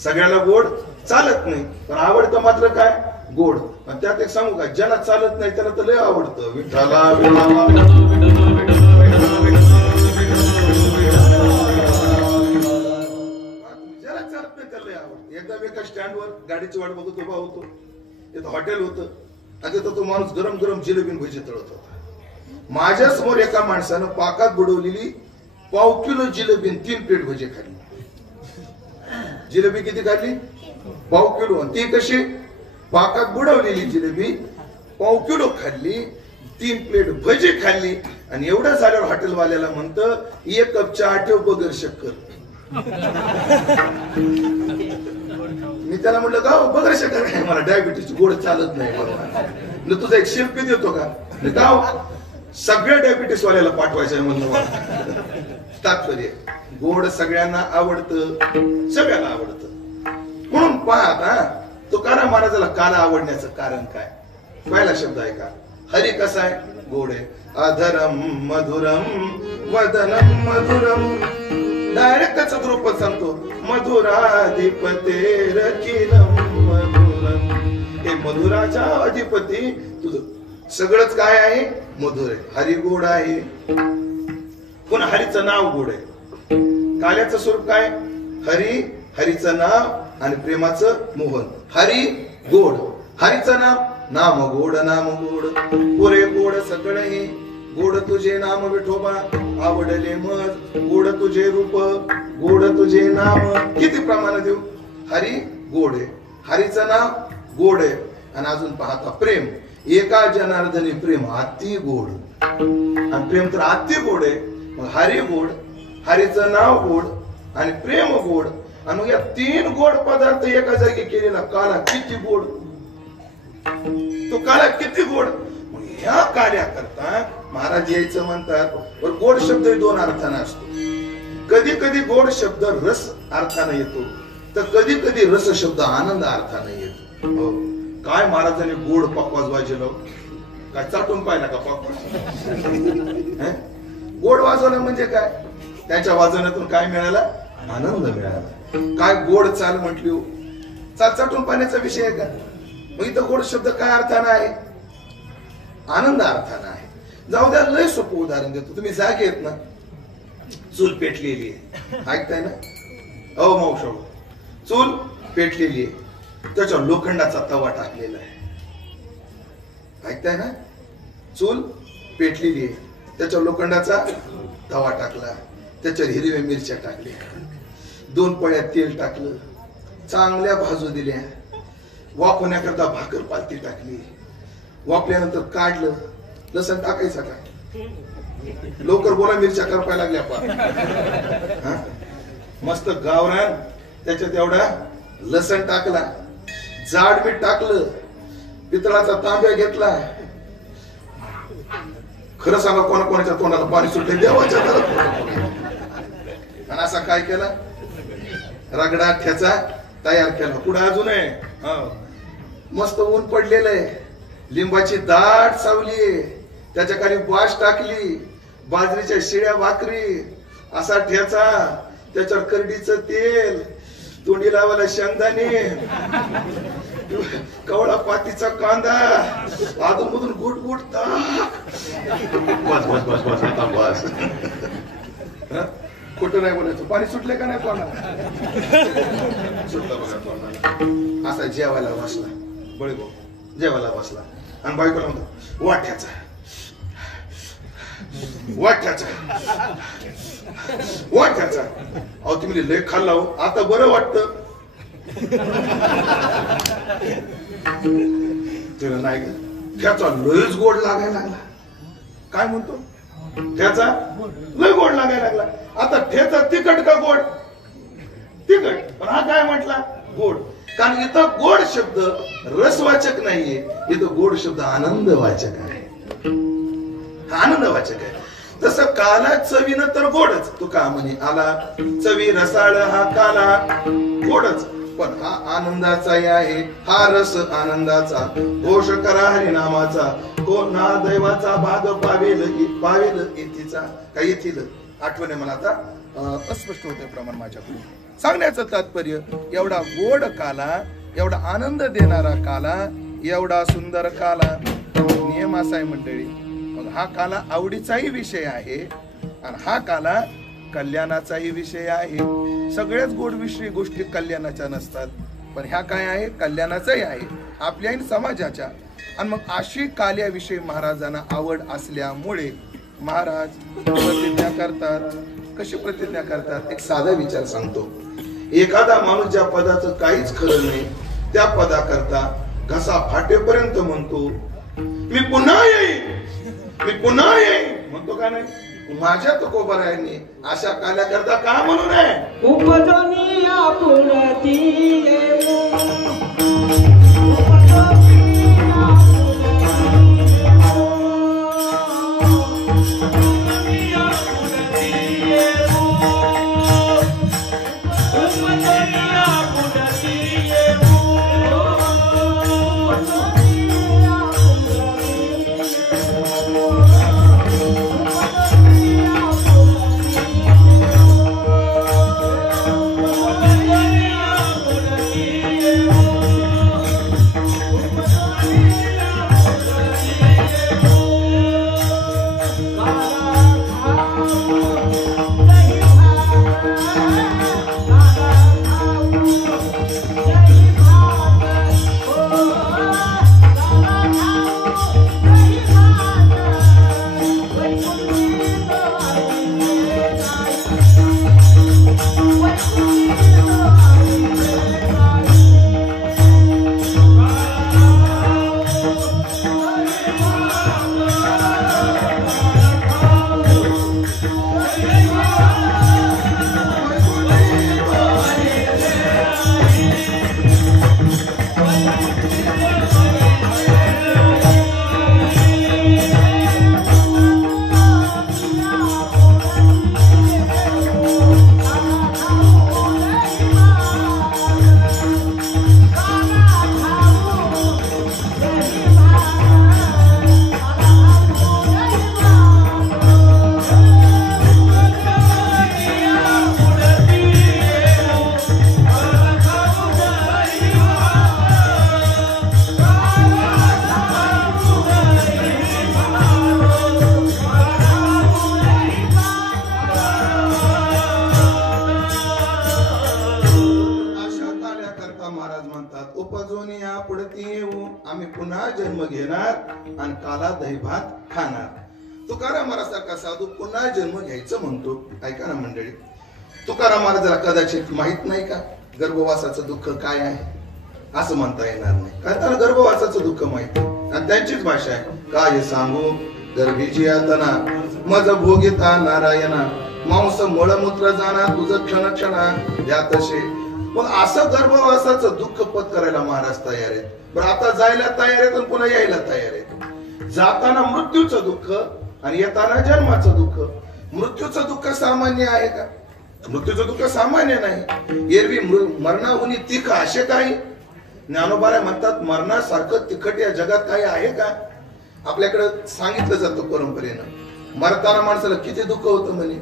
सगळ्याला गोड चालत नाही, पण आवडतं मात्र काय? गोड. त्यात एक सांगू का, ज्याला चालत नाही त्याला तर लय आवडतं. विठ्ठला ज्याला चालत नाही त्याला लय आवडतं. एकदा मी एका स्टँडवर गाडीची वाट बघत उभा होतो. तिथं हॉटेल होतं आणि तिथं तो माणूस गरम गरम जिलेबी भजी तळत होता. माझ्या समोर एका माणसानं पाकात बुडवलेली 1/2 किलो जिलेबी 3 प्लेट भजी खाल्ली. जिलेबी किती खाल्ली? पाव किलो. ती कशी पाकात बुडवलेली जिलेबी पाव किलो खाल्ली, 3 प्लेट भजी खाल्ली आणि एवढं झाल्यावर हॉटेलवाल्याला म्हणतं 1 कप चहा ठेव बगर शक्कर. मी त्याला म्हटलं का बगर शक्कर काय, मला डायबिटीस गोड चालत नाही बरोबर. तुझा एक शिल्पी देतो का, सगळ्या डायबिटीस वाल्याला पाठवायचं म्हणून. तात्पर्य गोड सगळ्यांना आवडतं, सगळ्यांना आवडतं. म्हणून पहा तुकाराम महाराजाला काला आवडण्याचं कारण काय. पहिला शब्द आहे का, हरी कसा आहे, गोड आहे. अधरम मधुरम वदनम मधुरम. डायरेक्ट त्याचं रूप सांगतो, मधुराधिपतेर किलम मधुरम. हे मधुराच्या अधिपती तुझं सगळंच काय आहे, मधुर आहे. हरी गोड आहे. पुन्हा हरीचं नाव गोड आहे. काल्याचं स्वरूप काय, हरी, हरीचं नाव आणि प्रेमाचं मोहन. हरी गोड, हरीचं नाम, नाम गोड नाम गोड. पुरे गोड सगळे गोड तुझे नाम विठोबा, आवडले मज गोड तुझे रूप, गोड तुझे नाम. किती प्रमाण देऊ, हरी गोड आहे, हरीचं नाव गोड आहे. आणि अजून पाहता प्रेम, एका जनार्दनी प्रेम अति गोड. आणि प्रेम तर अति गोड आहे. मग हरी गोड, हरीचं नाव गोड आणि प्रेम गोड. आणि मग या 3 गोड पदार्थ एका जागी केलेला काला किती गोड. तो काला किती गोड. ह्या कार्याकरता महाराज यायचं म्हणतात. गोड शब्द 2 अर्थाने असतो. कधी कधी गोड शब्द रस अर्थाने येतो, तर कधी कधी रस शब्द आनंद अर्थाने येतो. काय महाराजांनी गोड पकवाज वाजवलं, काय चाटून पाहिला का पकवाज. गोड वाजवलं म्हणजे काय, त्याच्या वाजवण्यातून काय मिळाला, आनंद मिळाला. काय गोड चाल म्हटली, चाल चाटून पाण्याचा विषय आहे का. मग इथं गोड शब्द काय अर्थानं आहे, आनंद अर्थानं आहे. जाऊ द्या, लय सोपं उदाहरण देतो. तुम्ही जागे आहेत ना, चूल पेटलेली आहे, ऐकताय ना. अहो मावशा, चूल पेटलेली आहे, त्याच्यावर लोखंडाचा तवा टाकलेला आहे, ऐकताय ना. चूल पेटलेली आहे, त्याच्यावर लोखंडाचा तवा टाकला, त्याच्यावर हिरव्या मिरच्या टाकल्या, 2 पळ्या तेल टाकलं, चांगल्या भाजू दिल्या, वाफवण्याकरता भाकर पालती टाकली, वाफल्यानंतर काढलं. लसण टाकायचं का, लवकर बोला, मिरच्या करपायला लागल्या पा. मस्त गावरान, त्याच्यात एवढा लसण टाकला, जाड मीठ टाकलं, पितळाचा तांब्या घेतला. खरं सांगा, कोणाच्या तोंडाला पाणी सुटले, देवाच्या घरात. आणि असा काय केला, रगडा ठ्याचा तयार केला. पुढे अजून आहे, मस्त ऊन पडलेलं आहे, लिंबाची दाट सावली आहे, त्याच्या खाली वाश टाकली, बाजरीच्या शिळ्या भाकरी, असा ठ्याचा, त्याच्यावर करडीचं तेल, तोंडी लावायला शेंगदाणे, कवळा पातीचा कांदा, अधून मधून गुट गुट ताक. बस बस बस बस आता बस. खोटं नाही बोलायचं. पाणी सुटले का नाही तोंडाला, सुटलं बघा तोंडाला. असा जेवायला बसला, बळे भाऊ जेवायला बसला आणि बायकोला म्हणतो, वाट्याचा वाट्याचा वाट्याचा. अहो तुम्ही लय खाल्ला हो, आता बरं वाटतं. तुला नाही का, त्याचा लयच गोड लागायला लागला. काय म्हणतो, त्याचा लय गोड लागायला लागला. आता ठेचा तिखट का गोड, तिखट. पण हा काय म्हटला, गोड. कारण इथं गोड शब्द रसवाचक नाहीये, इथं गोड शब्द आनंदवाचक आहे, आनंदवाचक आहे. जसं काला चवीनं तर गोडच, तुका म्हणे आला चवी रसाळ हा काला गोडच, पण हा आनंदाचाही आहे. हा रस आनंदाचा, घोष करा हरिनामाचा, को ना दैवाचा भाग पावेल पावेल येथीचा. काय येथील आठवणे मला आता अस्पष्ट होते प्रमाण माझ्याकडून. सांगण्याचं तात्पर्य, एवढा गोड काला, एवढा आनंद देणारा काला, एवढा सुंदर काला. नियम असा आहे मंडळी, मग हा काला आवडीचाही विषय आहे आणि हा काला कल्याणाचाही विषय आहे. सगळ्याच गोड विषयी गोष्टी कल्याणाच्या नसतात, पण ह्या काय आहे, कल्याणाचाही आहे, आपल्या समाजाच्या. आणि मग अशी काल्याविषयी महाराजांना आवड असल्यामुळे महाराज प्रतिज्ञा करतात. कशी प्रतिज्ञा करतात, एक साधा विचार सांगतो. एखादा माणूस ज्या पदाचं काहीच खरं नाही त्या पदाकरता घसा फाटेपर्यंत म्हणतो मी पुन्हा येईन म्हणतो का नाही? माझ्या तुकोबरायांनी अशा कार्याकरता का म्हणू नये? उपजनी आपुलती आम्ही पुन्हा जन्म घेणार आणि काला दही भात खाणार. तुकाराम महाराजांसारखा साधू पुन्हा जन्म घ्यायचं म्हणतो. ऐका ना मंडळी, तुकाराम महाराजाला कदाचित माहित नाही का गर्भवासाचं दुःख काय आहे? असं म्हणता येणार नाही, कारण त्याला गर्भवासाचं दुःख माहिती आणि त्यांचीच भाषा आहे. काय सांगू गर्भीची यातना मज भोगिता नारायणा मांस मळमूत्र जाणा तुझं क्षण क्षणा यातशे. मग असं गर्भवासाचं दुःख पत्करायला महाराज तयार आहेत. बरं, आता जायला तयार आहेत आणि पुन्हा यायला तयार आहेत. जाताना मृत्यूचं दुःख आणि येताना जन्माचं दुःख. मृत्यूचं दुःख सामान्य आहे का? मृत्यूचं दुःख सामान्य नाही. एरवी मरणाहुनी तिख असे काही ज्ञानोबा म्हणतात मरणासारखं तिखट या जगात काही आहे का? आपल्याकडे सांगितलं जातं परंपरेनं, मरताना माणसाला किती दुःख होतं म्हणे.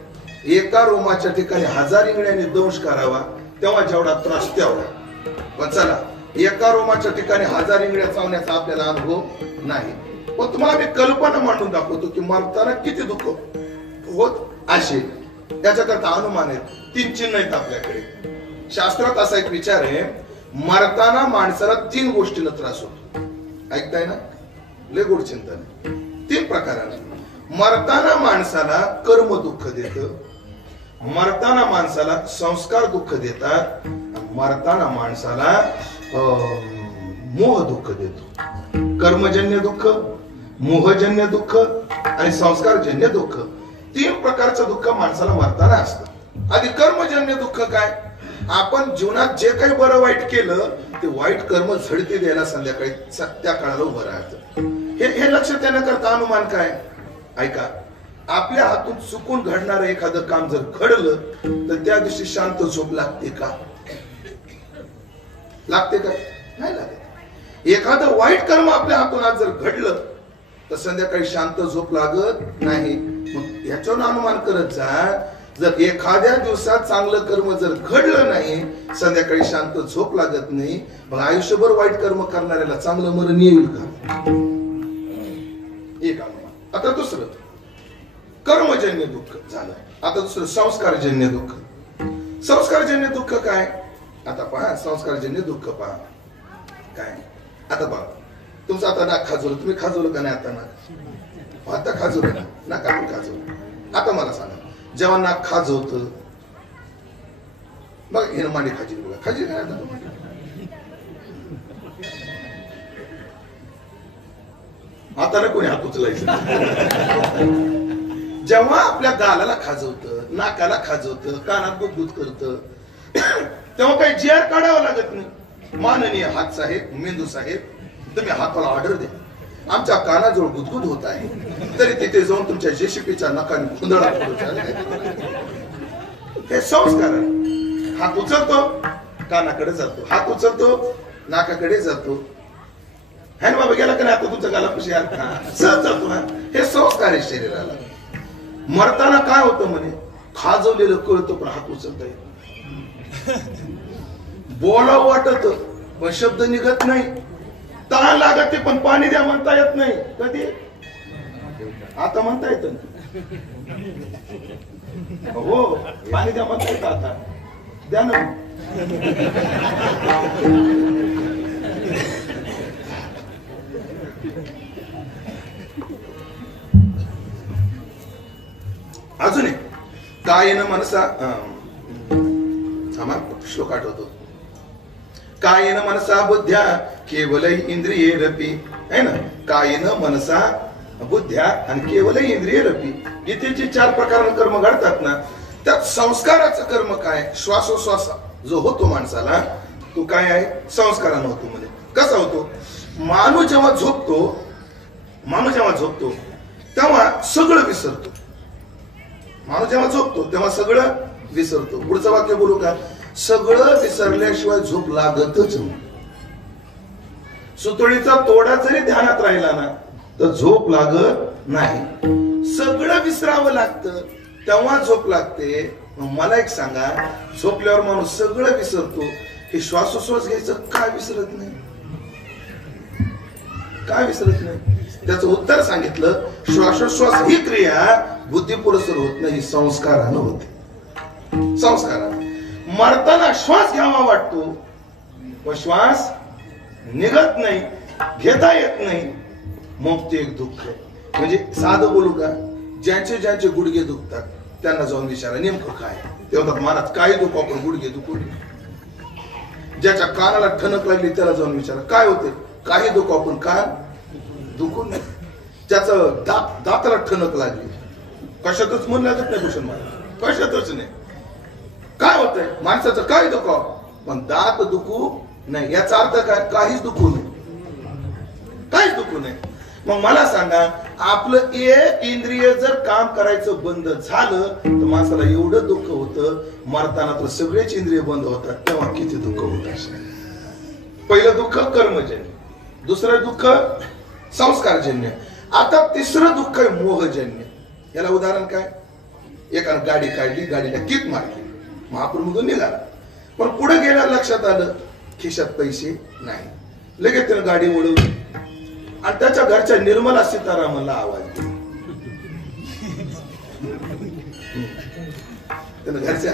एका रोमाच्या ठिकाणी 1000 इंगळ्याने दंश करावा तेव्हा जेवढा त्रास तेवढा. पण चला, एका रोमाच्या ठिकाणी 1000 इंगळ्या चावण्याचा आपल्याला अनुभव नाही, पण तुम्हाला मी कल्पना मांडून दाखवतो की मरताना किती दुःख होत असे. त्याच्याकरता अनुमान आहेत, 3 चिन्ह आहेत आपल्याकडे. शास्त्रात असा एक विचार आहे, मरताना माणसाला 3 गोष्टींना त्रास होतो. ऐकताय ना? लय गोड चिंतन. 3 प्रकाराने मरताना माणसाला कर्म दुःख देतं, मरताना माणसाला संस्कार दुःख देतात, मरताना माणसाला मोह दुःख देतो. कर्मजन्य दुःख, मोहजन्य दुःख आणि संस्कारजन्य दुःख. 3 प्रकारचं दुःख माणसाला मरताना असतं. आधी कर्मजन्य दुःख काय? आपण जीवनात जे काही बरं वाईट केलं ते वाईट कर्म झडती द्यायला संध्याकाळी त्या काळाला उभं राहतं. हे लक्षात येण्याकरता अनुमान काय? ऐका, आपल्या हातून चुकून घडणारं एखादं काम जर घडलं तर त्या दिवशी शांत झोप लागते का? लागते का? नाही लागत. एखादं वाईट कर्म आपल्या हातून आज जर घडलं तर संध्याकाळी शांत झोप लागत नाही. मग याच्यावर अनुमान करत जा, जर एखाद्या दिवसात चांगलं कर्म जर घडलं नाही, संध्याकाळी शांत झोप लागत नाही, मग आयुष्यभर वाईट कर्म करणाऱ्याला चांगलं मरण येईल का? एक अनुमान. आता दुसरं कर्मजन्य दुःख झालं. आता दुसरं संस्कारजन्य दुःख. संस्कारजन्य दुःख काय? आता पहा, संस्कारजन्य दुःख पहा काय. आता पहा, तुमचं आता नाक खाजवलं, तुम्ही खाजवलं का नाही? आता नाक आता खाजवलं ना, नाकातून खाजवलं. आता मला सांगा, जेव्हा नाक खाजवत बघ हिनं मांडी खाजी बघा खाजी काय आता आता ना कोणी हात उचलायचं जेव्हा आपल्या गालाला खाजवतं नाकाला खाजवतं कानात गुदगुद करतं तेव्हा काही जेर काढावं लागत नाही. माननीय हात साहेब मेंदू साहेब तुम्ही हाताला ऑर्डर द्या आमच्या कानाजवळ गुदगुद होत आहे तरी तिथे जाऊन तुमच्या जेसीपीच्या नकाने खुंदळा हे संस्कार आहे. हात उचलतो कानाकडे जातो हात उचलतो नाकाकडे जातो है ना बाबा गेला का नाही आता तुमचा गाला खुशी सहज जातो ना. हे संस्कार आहे शरीराला. मरताना काय होतं म्हणे खाजवलेलं कळतं पण हात उचलता येत बोलावं वाटत पण शब्द निघत नाही. तहान लागत पण पाणी द्या म्हणता येत नाही. कधी आता म्हणता येत हो पाणी द्या म्हणता येत आता द्या ना. अजून एक कायेन मनसा श्लोक आठवतो. कायेन मनसा बुद्ध्या केवल इंद्रिये रपी है ना. कायेन मनसा बुद्ध्या आणि केवल इंद्रिये रपी गीतेचे 4 प्रकार कर्म घडतात ना. त्यात संस्काराचं कर्म काय श्वासोश्वास जो होतो माणसाला तो काय आहे संस्कारानं होतो. म्हणजे कसा होतो माणूस जेव्हा झोपतो तेव्हा सगळं विसरतो. माणूस जेव्हा झोपतो तेव्हा सगळं विसरतो. पुढचं वाक्य बोलू का सगळं विसरल्याशिवाय झोप लागतच नाही. सुतळीचा तोडा जरी ध्यानात राहिला ना तर झोप लागत नाही. सगळं विसरावं लागतं तेव्हा झोप लागते. मला एक सांगा झोपल्यावर माणूस सगळं विसरतो हे श्वासोश्वास घ्यायचं काय विसरत नाही काय विसरत नाही. त्याचं उत्तर सांगितलं श्वासोश्वास ही क्रिया बुद्धिपुरस्सर होत नाही संस्कारानं होते. संस्कारानं मरताना श्वास घ्यावा वाटतो व श्वास निघत नाही घेता येत नाही मग ते एक दुःख आहे. म्हणजे साधं बोलू का ज्यांचे गुडघे दुखतात त्यांना जाऊन विचारा नेमकं काय तेव्हा महाराज काय दुखू आपण गुडघे दुखू. ज्याच्या कानाला ठणक लागली त्याला जाऊन विचारा काय होते काही दुखू आपण कान दुखून नाही. ज्याचं दाताला ठणक लागली कशातच मन लागत नाही भूषण महाराज कशातच नाही. काय होतंय माणसाचं काय दुखू पण दात दुखू नाही याचा अर्थ काय काहीच दुखू नाही काहीच दुखू नाही. मग मला सांगा आपलं एक इंद्रिय जर काम करायचं बंद झालं तर माणसाला एवढं दुःख होतं मरताना तर सगळेच इंद्रिय बंद होतात तेव्हा किती दुःख होत असेल. पहिलं दुःख कर्मजन्य दुसरं दुःख संस्कारजन्य आता तिसरं दुःख आहे मोहजन्य. याला उदाहरण काय एकानं गाडी काढली गाडीला किक मारली महाप्रभू निघाला पण पुढे गेल्या लक्षात आलं खिशात पैसे नाही. लगेच त्यानं गाडी ओढवली आणि त्याच्या घरच्या निर्मला सीतारामनला आवाज दिला. त्यानं घरच्या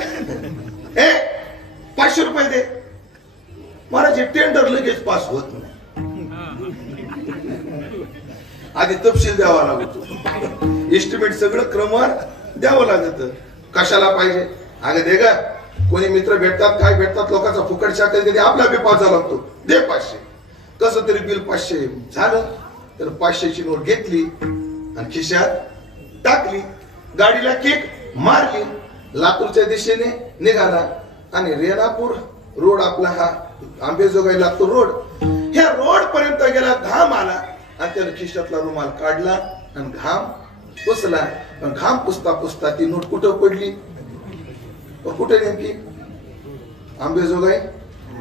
500 रुपये दे. महाराज टेंडर लगेच पास होत नाही आधी तपशील द्यावा लागतो एस्टिमेट सगळं क्रमवार द्यावं लागत. कशाला पाहिजे अगं दे ग कोणी मित्र भेटतात काय भेटतात लोकांचा फुकट शाखा कधी आपला बी पाचा लागतो दे 500 कसं तरी बिल 500 झालं तर 500ची नोट घेतली आणि खिशात टाकली. गाडीला किक मारली लातूरच्या दिशेने निघाला आणि रेणापूर रोड आपला हा आंबेजोगाई लागतो रोड ह्या रोड पर्यंत गेला घाम आला आणि त्याने खिशातला रुमाल काढला आणि घाम पुसला. पण घाम पुसता पुसता ती नोट कुठं पडली कुठे नेमकी आंबेजोगाई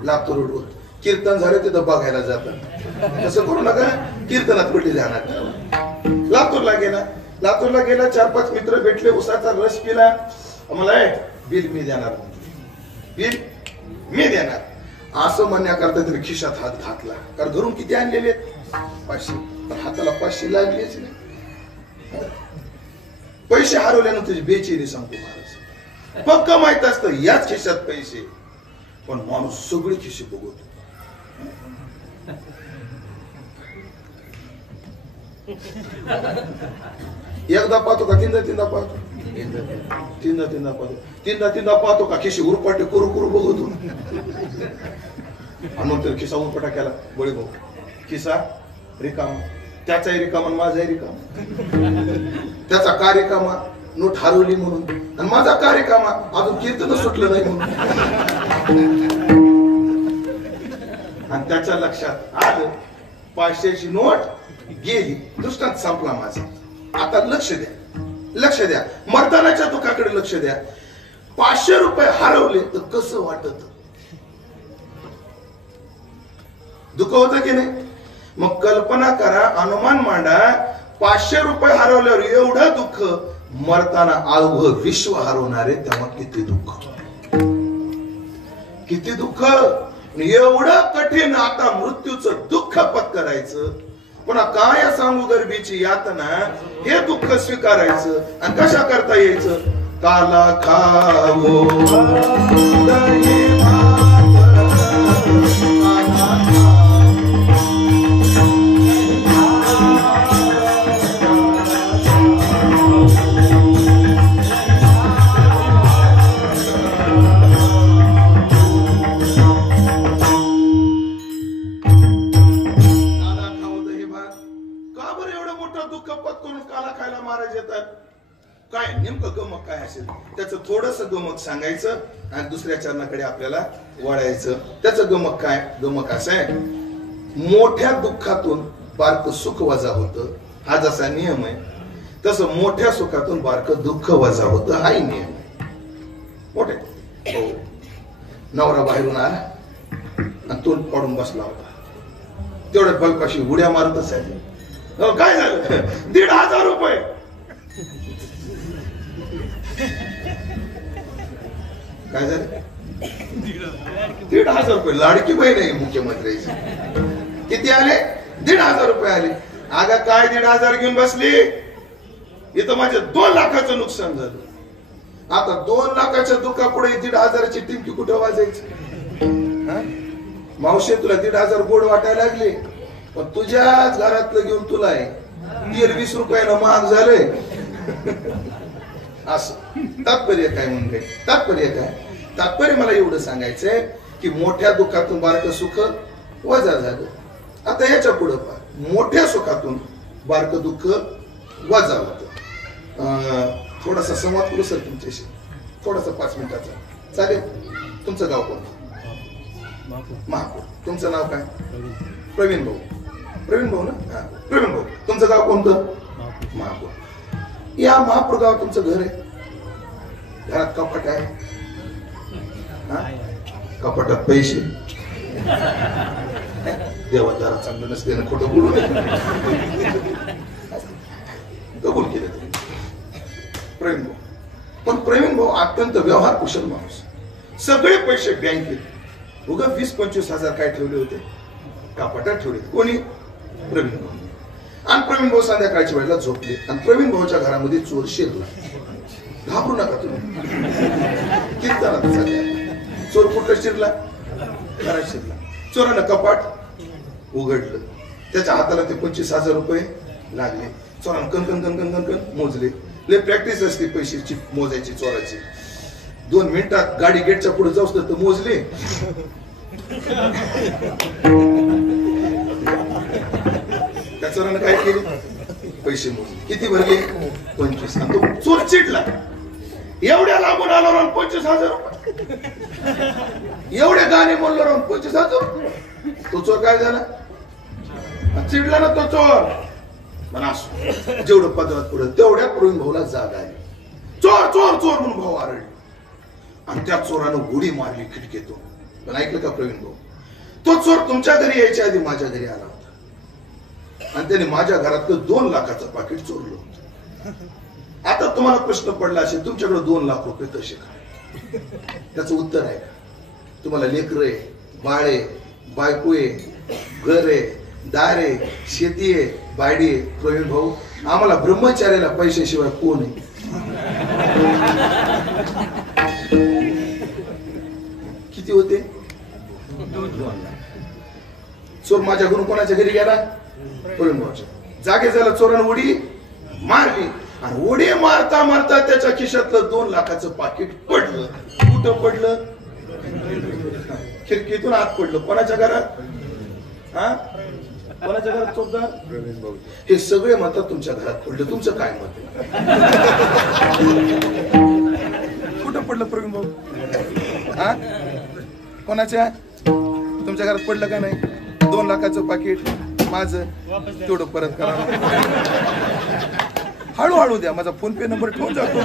लातूर रोडवर. कीर्तन झाले तिथं बघायला जातात तसं करू नका कीर्तनात पडली ध्यानात. लातूरला गेला 4-5 मित्र भेटले उसाचा रस पिला. मला बिल मी देणार बिल मी देणार असं म्हणण्याकरता त्याने खिशात हात घातला कारण घरून किती आणलेले 500 पण हाताला 500 लागलेच नाही. पैसे हरवल्यानं तुझी बेचैनी सांगतो महाराज पक्क माहित असतं याच खिशात पैसे पण माणूस सगळे खिशे बघतो. एकदा पाहतो का तीनदा पाहतो? तीनदा पाहतो का खिशी उरपाटे करू बघतो. आणि मग तर खिसा उरपाटा केला बळी भाऊ, खिसा रिकामा, त्याचाही रिकामा माझाही रिकामा. त्याचा का रिकामा? नोट हरवली म्हणून, आणि माझा का रिकामा? अजून कीर्तन सुटलं नाही म्हणून. आणि त्याच्या लक्षात आलं 500ची नोट गेली, दृष्टांत संपला माझा. आता लक्ष द्या मर्दानाच्या दुःखाकडे लक्ष द्या. 500 रुपये हरवले तर कसं वाटत? दुःख होतं की नाही? मग कल्पना करा, अनुमान मांडा, 500 रुपये हरवल्यावर एवढं दुःख, मरताना अवघं विश्व हरवणारे तेव्हा किती दुःख, किती दुःख. एवढं कठीण आता मृत्यूचं दुःख पत्करायचं, पुन्हा काय सांगू गर्भीची यातना, हे दुःख स्वीकारायचं. आणि कशा करता यायचं? काला खावो दही भात, काय नेमकं गमक काय असेल त्याचं थोडस गमक सांगायचं आणि दुसऱ्या चरणाकडे आपल्याला वळायचं. त्याचं गमक काय? गमक असं आहे, मोठ्या दुःखातून बारक सुख वजा होतं, हा जसा नियम आहे, तसं मोठ्या सुखातून बारक दुःख वजा होतं, हाही नियम आहे. मोठे हो, नवरा बाहेरून आला आणि तोंड पाडून बसला होता, तेवढ्या बल्पाशी उड्या मारत असायची. काय झालं? 1,500 रुपये. काय झालं? 1,500 रुपये. लाडकी बहीण आहे मुख्यमंत्र्याची. किती आले? 1,500 रुपये आले. अगं काय 1,500 घेऊन बसली? इथं माझे 2 लाखाचं नुकसान झालं. आता 2 लाखाच्या दुःखापुढे 1,500ची टिमकी कुठं वाजायची? मावशी तुला 1,500 गोड वाटायला लागले, पण तुझ्याच घरातलं घेऊन तुला आहे 20 रुपयाला महाग झालंय. असं तात्पर्य काय म्हणते? तात्पर्य मला एवढं सांगायचंय की मोठ्या दुःखातून बारक सुख वजा झालं. आता याच्या पुढे मोठ्या सुखातून बारक दुःख वजा होतं. थोडासा संवाद करू सर तुमच्याशी, थोडासा 5 मिनिटाचा चालेल? तुमचं गाव कोणतं? महापूर. तुमचं नाव काय? प्रवीण भाऊ. प्रवीण भाऊ ना? प्रवीण भाऊ. तुमचं गाव कोणतं? महापूर. या महापूर गावात तुमचं घर आहे? घरात कपाट आहे? कपाटात पैसे? देवा जरा चांगलं नसते ना, खोटं बोलू नये. कबूल केलं प्रवीण भाऊ. पण प्रवीण भाऊ अत्यंत व्यवहार कुशल माणूस. सगळे पैसे बँकेत उगा 20-25 हजार काय ठेवले होते? कपाटात ठेवले. कोणी? प्रवीण भाऊ. आणि प्रवीण भाऊ संध्याकाळच्या वेळेला झोपले आणि प्रवीण भाऊच्या घरामध्ये चोर शिरला. घाबरू नका तुम्ही. किती जणांचा चोर कुठं शिरला? घरात शिरला. चोरानं कपाट उघडलं, त्याच्या हाताला ते 25,000 रुपये लागले. चोरानं कन मोजले. लय प्रॅक्टिस असते पैशाची मोजायची चोराची. 2 मिनिटात गाडी गेटच्या पुढे जाऊस तर मोजले. त्या चोरानं काय केले? पैसे मोजले. किती भरले? 25. आणि तो चोर चिडला, एवढ्या लांबून आलो राहून 25,000 रुपये, एवढे गाणे बोललो राहून 25,000 रुपये. तो चोर काय झाला? चिडला ना तो चोर. पण असो, जेवढं पदरात पुढे तेवढ्या प्रवीण भाऊला जाग आली. चोर चोर चोर म्हणून भाऊ आरडले आणि त्या चोरानं उडी मारली खिडकीतून. पण ऐकलं का प्रवीण भाऊ? तो चोर तुमच्या घरी यायच्या आधी माझ्या घरी आला होता आणि त्याने माझ्या घरातलं 2 लाखाचं पाकिट चोरलं होतं. आता तुम्हाला प्रश्न पडला असेल, तुमच्याकडे 2 लाख रुपये तसे काय? त्याचं उत्तर आहे का? तुम्हाला लेकरं आहे, बाळ आहे, बायको आहे, घर आहे, दार आहे, शेती आहे, बायडी आहे. प्रवीण भाऊ, आम्हाला ब्रह्मचार्याला पैशाशिवाय कोण आहे? किती होते? 2 लाख. चोर माझ्या घरून कोणाच्या घरी गेला? प्रवीण भाऊच्या. जागे झाला, चोरानं उडी मारली आणि उडी मारता मारता त्याच्या खिशातलं 2 लाखाचं पाकिट पडलं. कुठं पडलं? खिडकीतून आत पडलं. कोणाच्या घरात? हा, कोणाच्या घरात चोरदार? हे सगळे म्हणतात तुमच्या घरात पडलं. तुमचं काय मत आहे? कुठं पडलं प्रवीण भाऊ? हा, कोणाच्या? तुमच्या घरात पडलं का नाही? 2 लाखाचं पाकिट माझं, तेवढं परत करा. हळूहळू द्या, माझा फोन पे नंबर ठेवून जातो,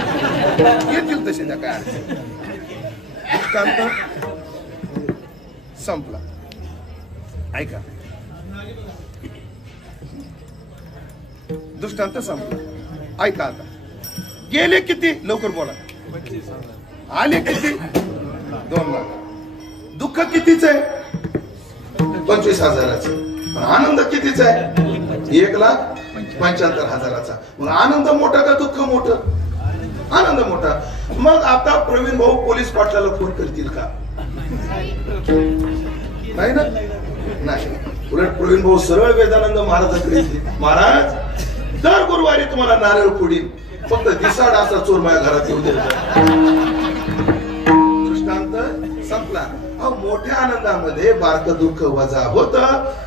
येतील तसे द्या, काय अडचण. संपला. ऐका, दृष्टांत संपला. ऐका आता, गेले किती? लवकर बोला. आले किती? 2 लाख. दुःख कितीच आहे? 25,000. आनंद कितीचा आहे? 1,75,000. मग आनंद मोठा का दुःख मोठं? आनंद मोठा. मग आता प्रवीण भाऊ पोलीस पाटलाला फोन करतील का? नाही ना, नाही. उलट प्रवीण भाऊ सरळ वेदानंद महाराजांकडे येतील. महाराज, दर गुरुवारी तुम्हाला नारळ फोडीन, फक्त दिसाड असा चोर माझ्या घरात येऊ द्यायचा. दृष्टांत संपला. मोठ्या आनंदामध्ये बारक दुःख वजा होत.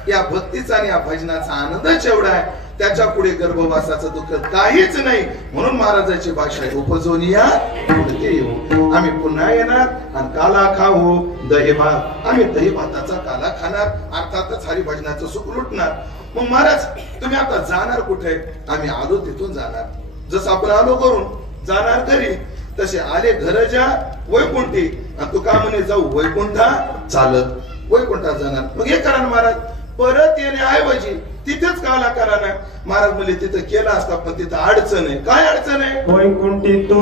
या भक्तीचा आणि या भजनाचा आनंदच एवढा आहे, त्याच्या पुढे गर्भवासाचं दुःख काहीच नाही. म्हणून महाराजाची भाषा आहे, उपजून या पुढे येऊ. आम्ही पुन्हा येणार आणि काला खाऊ दही भात. आम्ही दही भाताचा काला खाणार, अर्थातच हरिभजनाचं सुख लुटणार. मग महाराज, तुम्ही आता जाणार कुठे? आम्ही आलो तिथून जाणार. जसं आपण आलो करून जाणार घरी, तसे आले घरच्या वैकुंठी. आणि तू का म्हणे जाऊ वैकुंठा चालत? वैकुंठात जाणार. मग हे करा ना महाराज, परत येण्याऐवजी तिथेच काला करा ना. महाराज म्हणले तिथं केला असता, पण तिथं अडचण आहे. काय अडचण आहे? वैकुंठी तो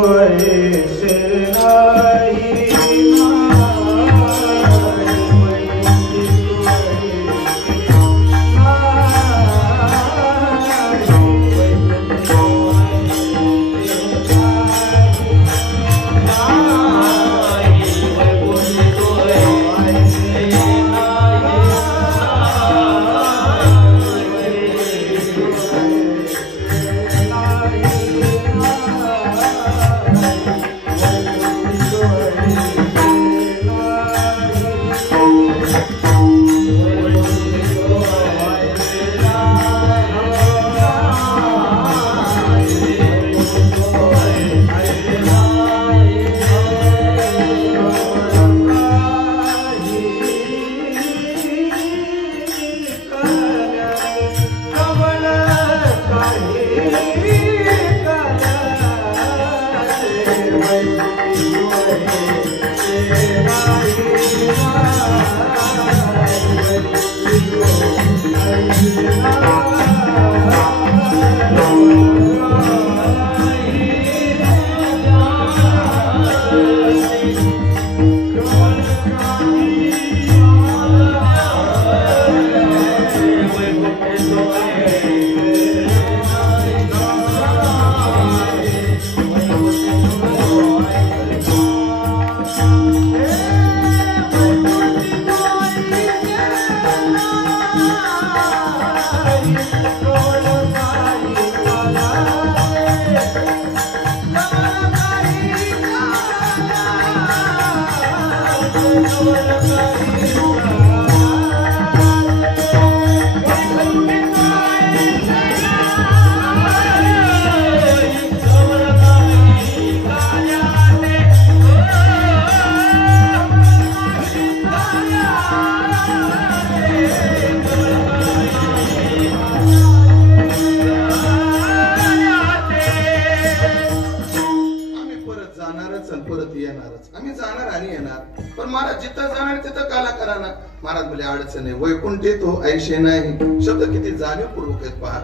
वैकुंठे तो ऐशे नाही. शब्द किती जाणीवपूर्वक आहेत पहा.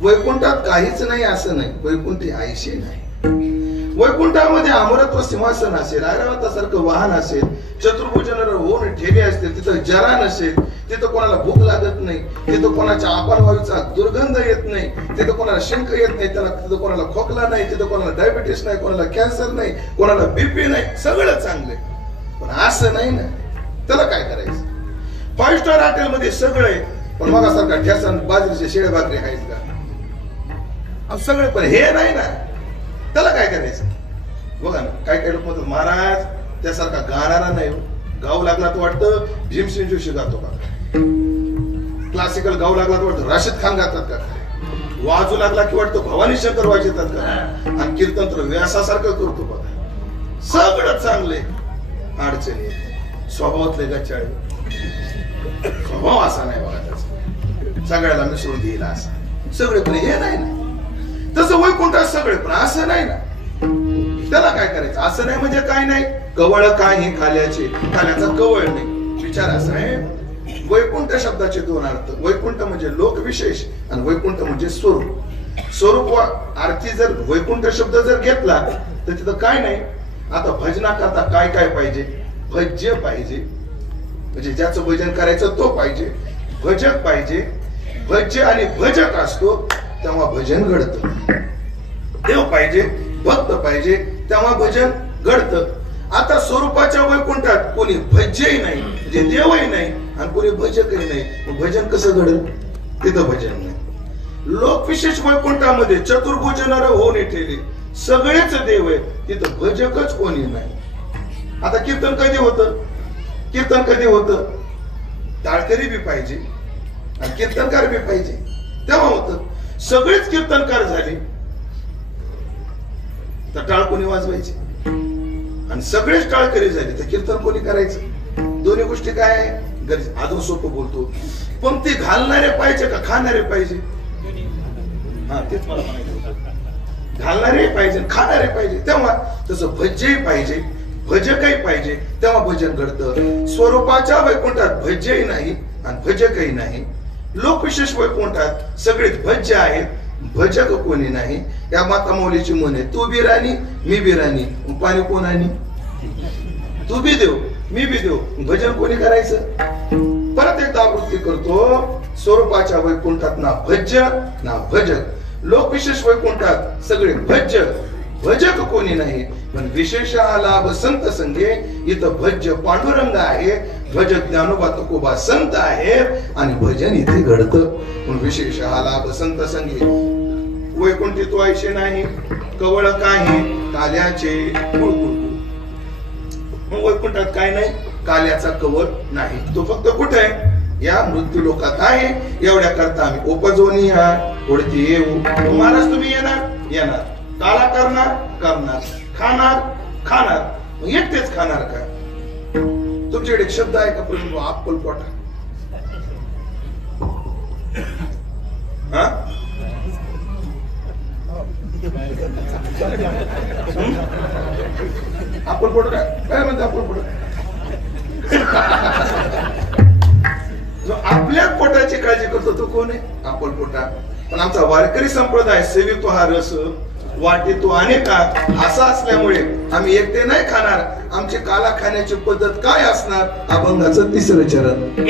वैकुंठात काहीच नाही असं नाही, वैकुंठी ऐशे नाही. वैकुंठामध्ये अमरत्व सिंहासन असेल, ऐरावतासारखं वाहन असेल, चतुर्भुज होऊन ठेले असतील, तिथं जरा नसेल, तिथं कोणाला भूक लागत नाही, तिथं कोणाच्या अपानवायूचा दुर्गंध येत नाही, तिथं कोणाला शिंक येत नाही, त्याला तिथं कोणाला खोकला नाही, तिथं कोणाला डायबिटीस नाही, कोणाला कॅन्सर नाही, कोणाला बीपी नाही, सगळं चांगलंय. पण असं नाही ना, त्याला काय करायचं? 5 स्टार हॉटेल मध्ये सगळे, पण मग सारखा ठेसन बाजरीचे शेळे भाकरी आहेत का? सगळे पण हे नाही ना, त्याला काय करायचं? बघा ना, काय काय लोक म्हणतात महाराज त्यासारखा गाणारा नाही, गाऊ लागला तर वाटतं भीमसेन जोशी गातो का, क्लासिकल गाऊ लागला तर वाटतं राशिद खान गातात का, वाजू लागला की वाटतं भवानी शंकर वाजवतात का, आणि कीर्तन तर व्यासासारखं करतो बघा. सगळं चांगले, अडचणी येते स्वभावातले गच्चाळे. स्वभाव असा नाही बघा त्याचा, सगळ्याला मिसळून देईल असा. सगळे पण हे नाही ना, तसं वैकुंठात सगळे पण असं नाही ना. त्याला काय करायचं? असं नाही म्हणजे काय नाही, कवळ काय हे काल्याचे, काल्याचा कवळ नाही. विचार असा आहे, वैकुंठ शब्दाचे दोन अर्थ. वैकुंठ म्हणजे लोकविशेष आणि वैकुंठ म्हणजे स्वरूप. स्वरूप व आरती जर वैकुंठ शब्द जर घेतला तर तिथं काय नाही. आता भजना करता काय काय पाहिजे? भज्य पाहिजे, म्हणजे ज्याचं भजन करायचं तो पाहिजे. भजक पाहिजे, भज्य आणि भजक असतो तेव्हा भजन घडतं. देव पाहिजे, भक्त पाहिजे, तेव्हा भजन घडतं. आता स्वरूपाच्या वैकुंठात कोणी भज्यही नाही, म्हणजे देवही नाही आणि कोणी भजकही नाही, भजन कसं घडल? तिथं भजन नाही. लोकविशेष वैकुंठामध्ये चतुर्भुज नर होऊन ठेवले, सगळेच देव आहेत, तिथं भजकच कोणी नाही. आता कीर्तन कधी होतं? कीर्तन कधी होतं? टाळकरी बी पाहिजे आणि कीर्तनकार बी पाहिजे, तेव्हा होतं. सगळेच कीर्तनकार झाले तर टाळ कोणी वाजवायची, आणि सगळेच टाळकरी झाले तर कीर्तन कोणी करायचं? दोन्ही गोष्टी काय आहे? अजून सोपं बोलतो, पण ते घालणारे पाहिजे का खाणारे पाहिजे? हा, तेच मला म्हणायचं. घालणारे पाहिजे, खाणारे पाहिजे, तेव्हा तसं भज्यही पाहिजे, भजकही पाहिजे, तेव्हा भजन घडतं. स्वरूपाच्या वैकुंठात भज्यही नाही आणि भजकही नाही. लोकविशेष वैकुंठात सगळेच भज्य आहेत, भजक कोणी नाही. या माता मौलीची म्हण आहे, तू बी राणी मी बी राणी, पाणी कोण आणि? तू बी देव मी बी देव, भजन कोणी करायचं? परत एकदा आवृत्ती करतो, स्वरूपाच्या वैकुंठात ना भज्य ना भजक. लोकविशेष वैकुंठात सगळे भज्य, भजक कोणी नाही. पण विशेष लाभ संत संगे, इथं भज्य पांडुरंग आहे, भजक ज्ञानोबा तुकोबा संत आहे, आणि भजन इथे घडतं. पण विशेष लाभ संत संगे. वैकुंठी तो ऐशे नाही, कवळ काही काल्याचे कुळकुळ. मग वैकुंठात काय नाही? काल्याचा कवळ नाही. तो फक्त कुठे आहे? या मृत्यू लोकात आहे. एवढ्या करता आम्ही उपजोनी ओढती येऊ. महाराज तुम्ही येणार येणार, काला करणार करणार, खाणार खाणार. मग एकटेच खाणार का? तुमच्याकडे एक शब्द आहे का प्रभू? अक्कलपोटा. हा, अक्कलपोट काय म्हणते? अक्कलपोट जो आपल्या पोटाची काळजी करतो तो कोण आहे? अक्कलपोटा. पण आमचा वारकरी संप्रदाय सेवितो हा रस, वाटेतो अनेका असा असल्यामुळे आम्ही एकटे नाही खाणार. आमची काला खाण्याची पद्धत काय असणार? अभंगाचं तिसरं चरण.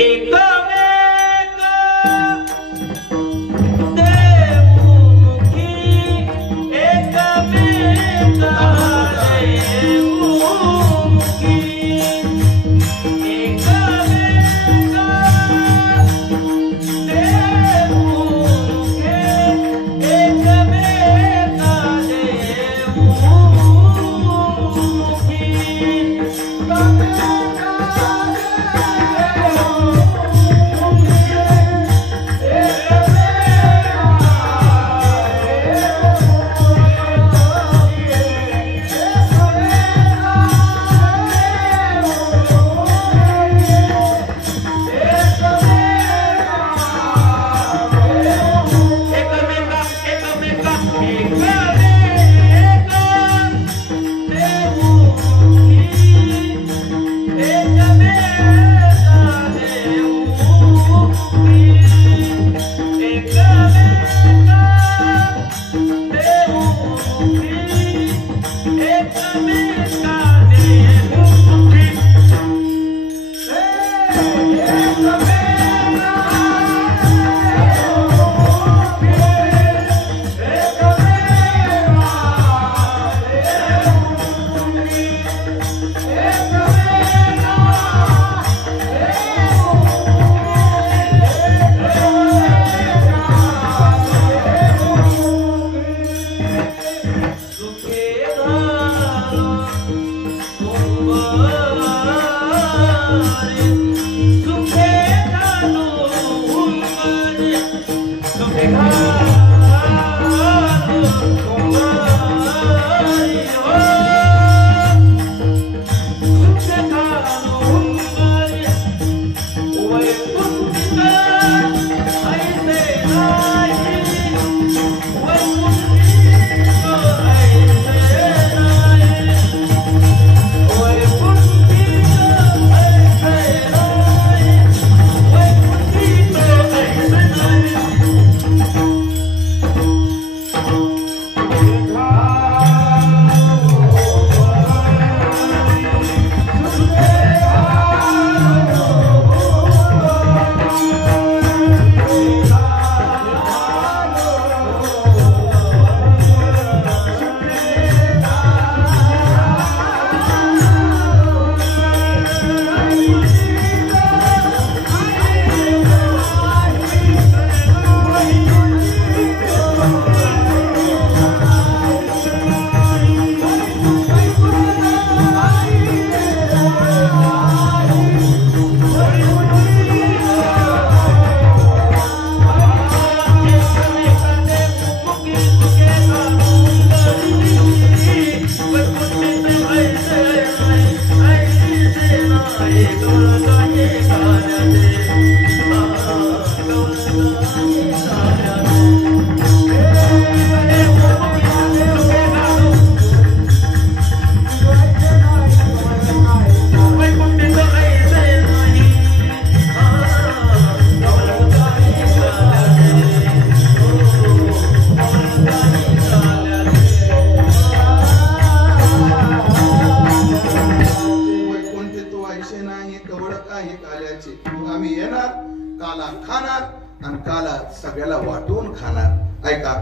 सगळ्याला वाटून खाणार। ऐका,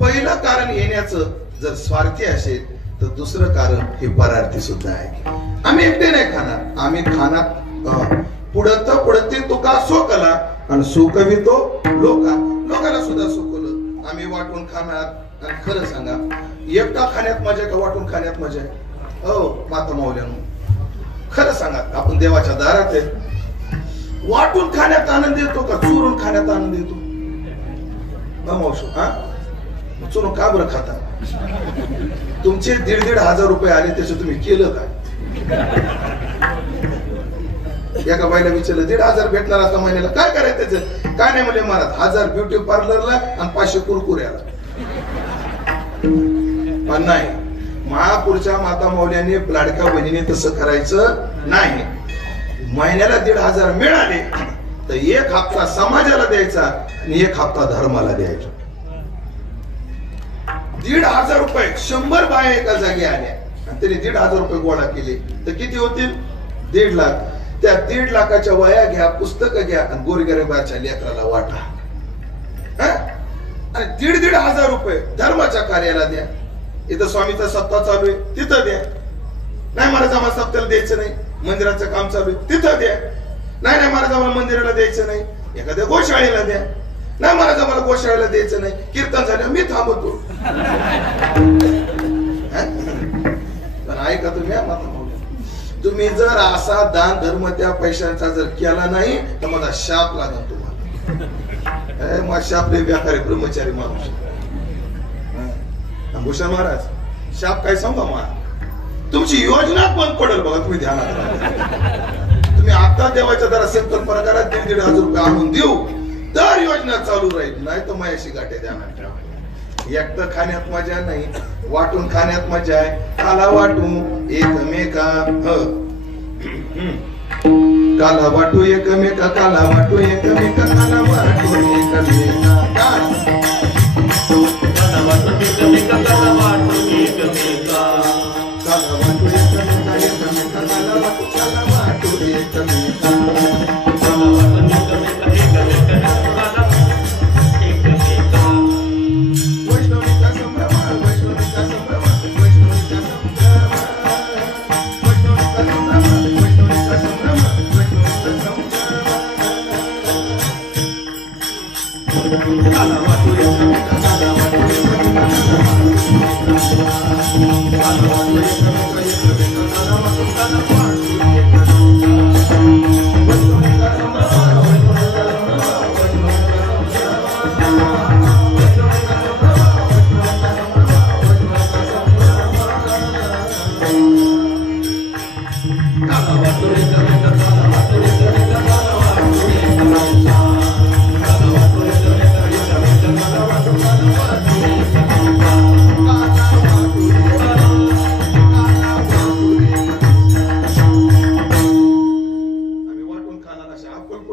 पहिलं कारण येण्याचं जर स्वार्थी असेल तर दुसरं कारण हे परार्थी सुद्धा आहे। आम्ही एकटे नाही खाणार, आम्ही खाणार पुढते तुका सोकला आणि सुकवितो लोकांना सुद्धा सुकवलं। आम्ही वाटून खाणार। आणि खरं सांगा, एकटा खाण्यात मजा का वाटून खाण्यात मजा आहे? हो माता माऊल्यांनो, खरं सांगा, आपण देवाच्या दारात आहे, वाटून खाण्यात आनंद येतो का चुरून खाण्यात आनंद येतो? मावशो, चुरून का बरं खाता? तुमचे 1,500 रुपये आले, त्याचं तुम्ही केलं काय? एका बाईला विचारलं 1,500 भेटणार असता महिन्याला, काय करायचं त्याचं? काय नाही म्हणले महाराज, 1000 ब्युटी पार्लरला आणि 500 कुरकुऱ्याला। पण नाही, महापूरच्या माता माऊल्यांनी लाडक्या बहिणीने तसं करायचं नाही। महिन्याला 1,500 मिळाले तर 1 हप्ता समाजाला द्यायचा आणि 1 हप्ता धर्माला द्यायचा। 1,500 रुपये 100 बाया एका जागी आल्या आणि त्यांनी 1,500 रुपये गोळा केले तर किती होतील? 1.5 लाख। त्या 1.5 लाखाच्या वया घ्या, पुस्तकं घ्या आणि गोरगरिबाच्या लेकराला वाटा। आणि 1,500 रुपये धर्माच्या कार्याला द्या। इथं स्वामीचा सप्ताह चालू आहे, तिथं द्या। नाही महाराज आम्हाला सप्त्याला द्यायचं नाही, मंदिराचं काम चालू आहे, तिथं द्या। नाही महाराज आम्हाला मंदिराला द्यायचं नाही, एखाद्या गोशाळेला द्या। नाही महाराज आम्हाला गोशाळेला द्यायचं नाही, कीर्तन झालं मी थांबवतो। पण ऐका तुम्ही, माता माऊली, तुम्ही जर असा दान धर्म त्या पैशांचा जर केला नाही तर माझा शाप लागेल तुम्हाला। माझा शाप लय व्यापारी ब्रह्मचारी माणूस भूषण महाराज, शाप काय सांगा मा, तुमची योजना बंद पडेल बघा, तुम्ही ध्यानात। तुम्ही आता देवाच्या दरा संकल्पना करा, 1,500 रुपये आणून देऊ तर योजना चालू राहील, नाही तर मायाशी गाठे ध्यानात ठेवा। एकटं खाण्यात मजा नाही, वाटून खाण्यात मजा आहे। काला वाटू एकमेका, काला वाटू एकमेका, काला वाटू एकमेका, काला वाटू एकमेका, काला वाटू एकमेका, काला वाटू एकमेका, काला वाटू एकमेका, एकमेका, काला वाटू, काला वाटू एकमेका, काला वाटू एकमेका, एकमेका, काला एकमेका। वैष्णवीचा संभ्रम, वैष्णवीचा संभ्रम, वैष्णवीचा संभ्रम, वैष्णवीचा संभ्रम, वैष्णवीचा संभ्रम, वैष्णवीचा संभ्रम, काला वाटू एकमेका, काला वाटू एकमेका, काला वाटू एकमेका, एकमेका, काला वाटू, काला वाटू एकमेका,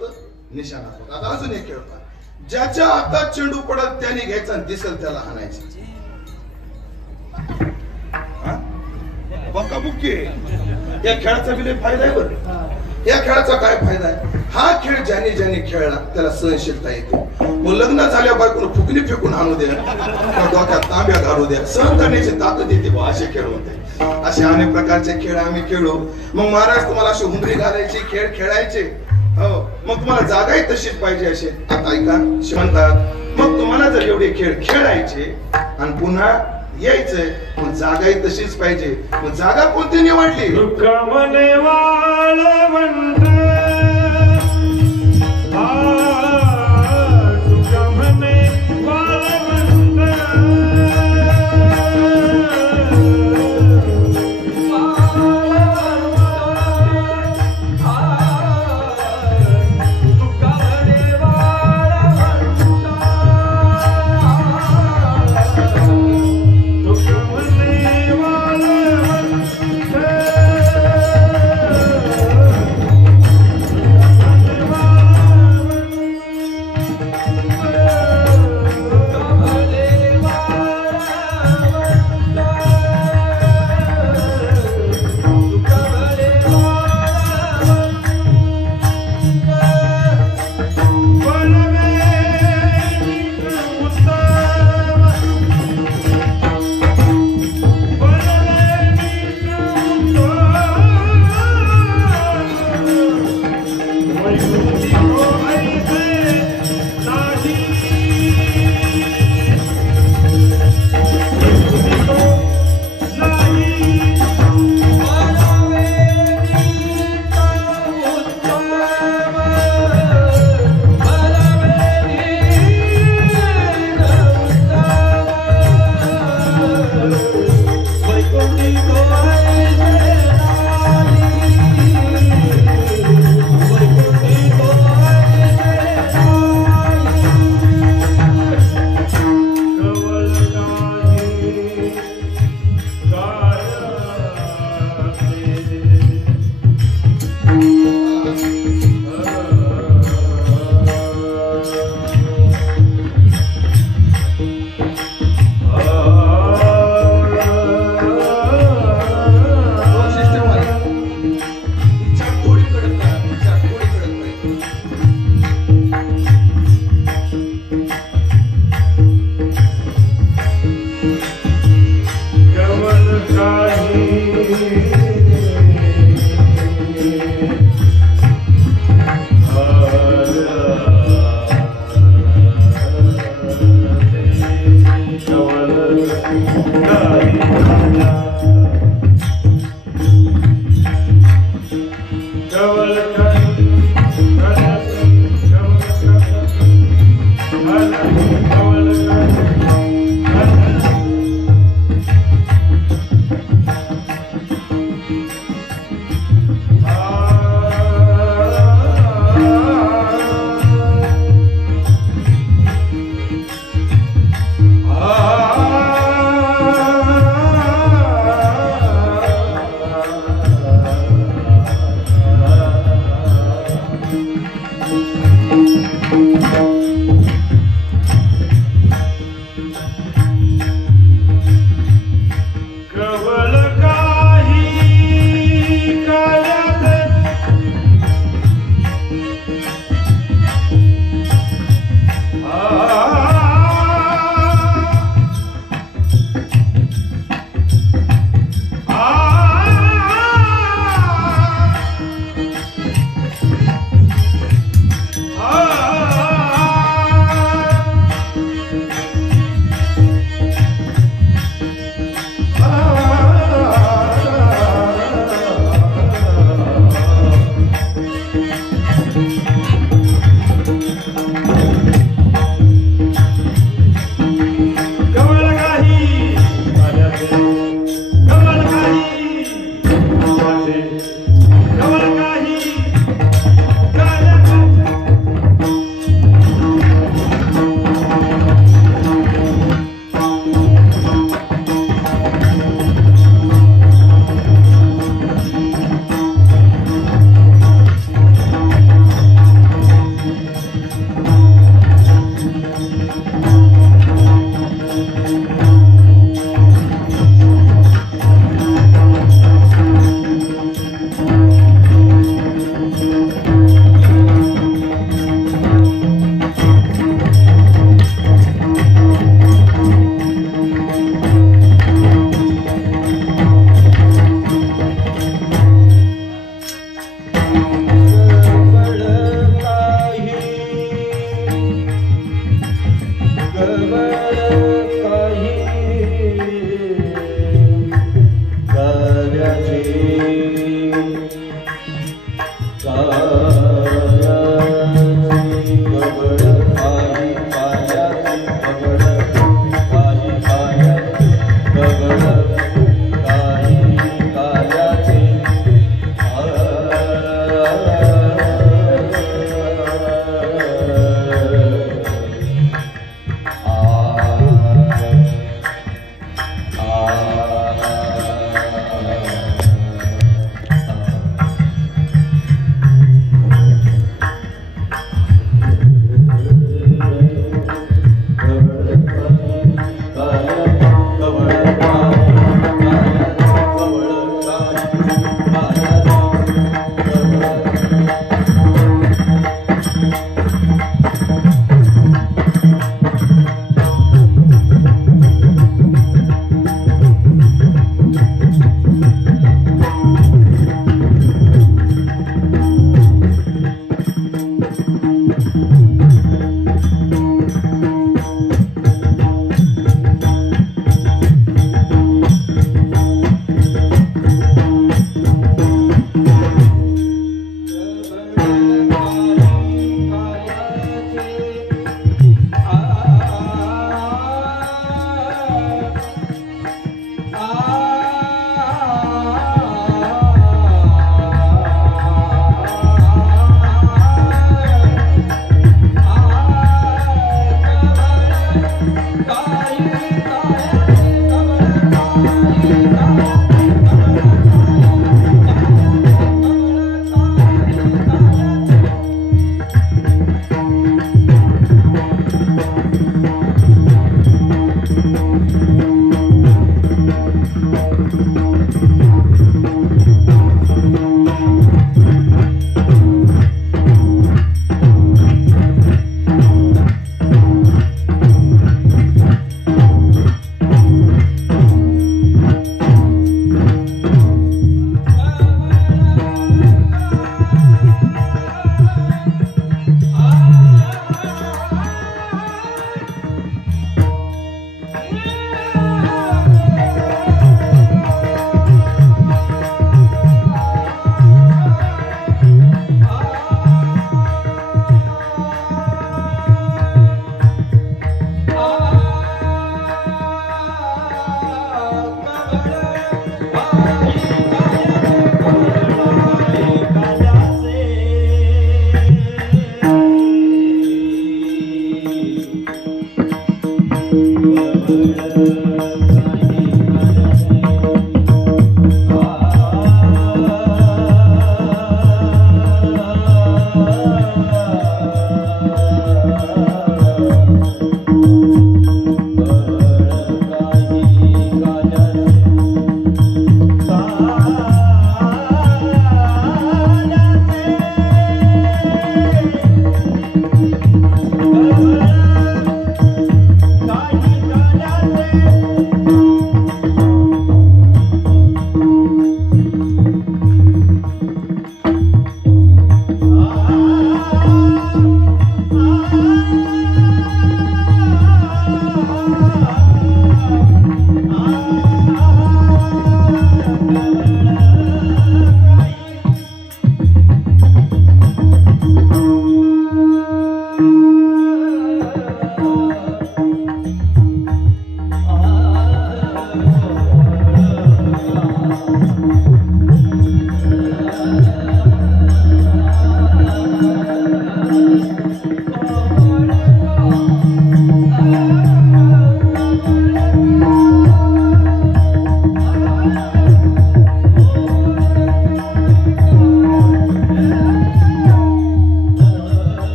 होतं? निशाणात होतं. आता अजून एक खेळ पहा. ज्याच्या हातात चेंडू पडत त्याने घ्यायचा आणि दिसल त्याला हाणायचं. बक्काबुक्की. या खेळाचा बी लय फायदा आहे बरं. या खेळाचा काय फायदा आहे? हा खेळ ज्याने ज्याने खेळला त्याला सहनशीलता येते. मग लग्न झाल्या बायकोनं फुकणी फेकून आणू द्या, डोक्यात तांब्या घालू द्या, सहन करण्याची ताकद येते. असे खेळ होते. असे अनेक प्रकारचे खेळ आम्ही खेळलो. मग महाराज तुम्हाला अशी हुंदरी घालायची, खेळ खेळायचे. हो, मग तुम्हाला जागाही तशीच पाहिजे असे. आता ऐका म्हणतात, मग तुम्हाला जर एवढे खेळ खेळायचे आणि पुन्हा यायचंय, मग जागाही तशीच पाहिजे. मग जागा कोणती निवडली? दुःखामने वाळवंट, दुःखामने वाळवंट,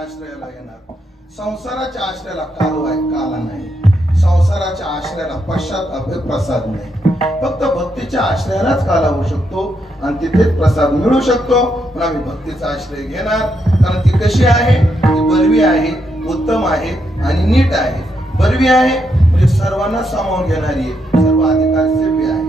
आश्रयाला येणार. संसाराच्या आश्रयाला काल आहे, काला नाही. संसाराच्या आश्रयाला पश्चाताप प्रसाद नाही. फक्त भक्तीच्या आश्रयालाच काला होऊ शकतो आणि तिथेच प्रसाद मिळू शकतो. पण आम्ही भक्तीचा आश्रय घेणार, कारण ती कशी आहे? ती बलवी आहे, उत्तम आहे आणि नीट आहे. बलवी आहे म्हणजे सर्वांना सामावून घेणारी आहे, सर्व अधिकार सेव्य आहे.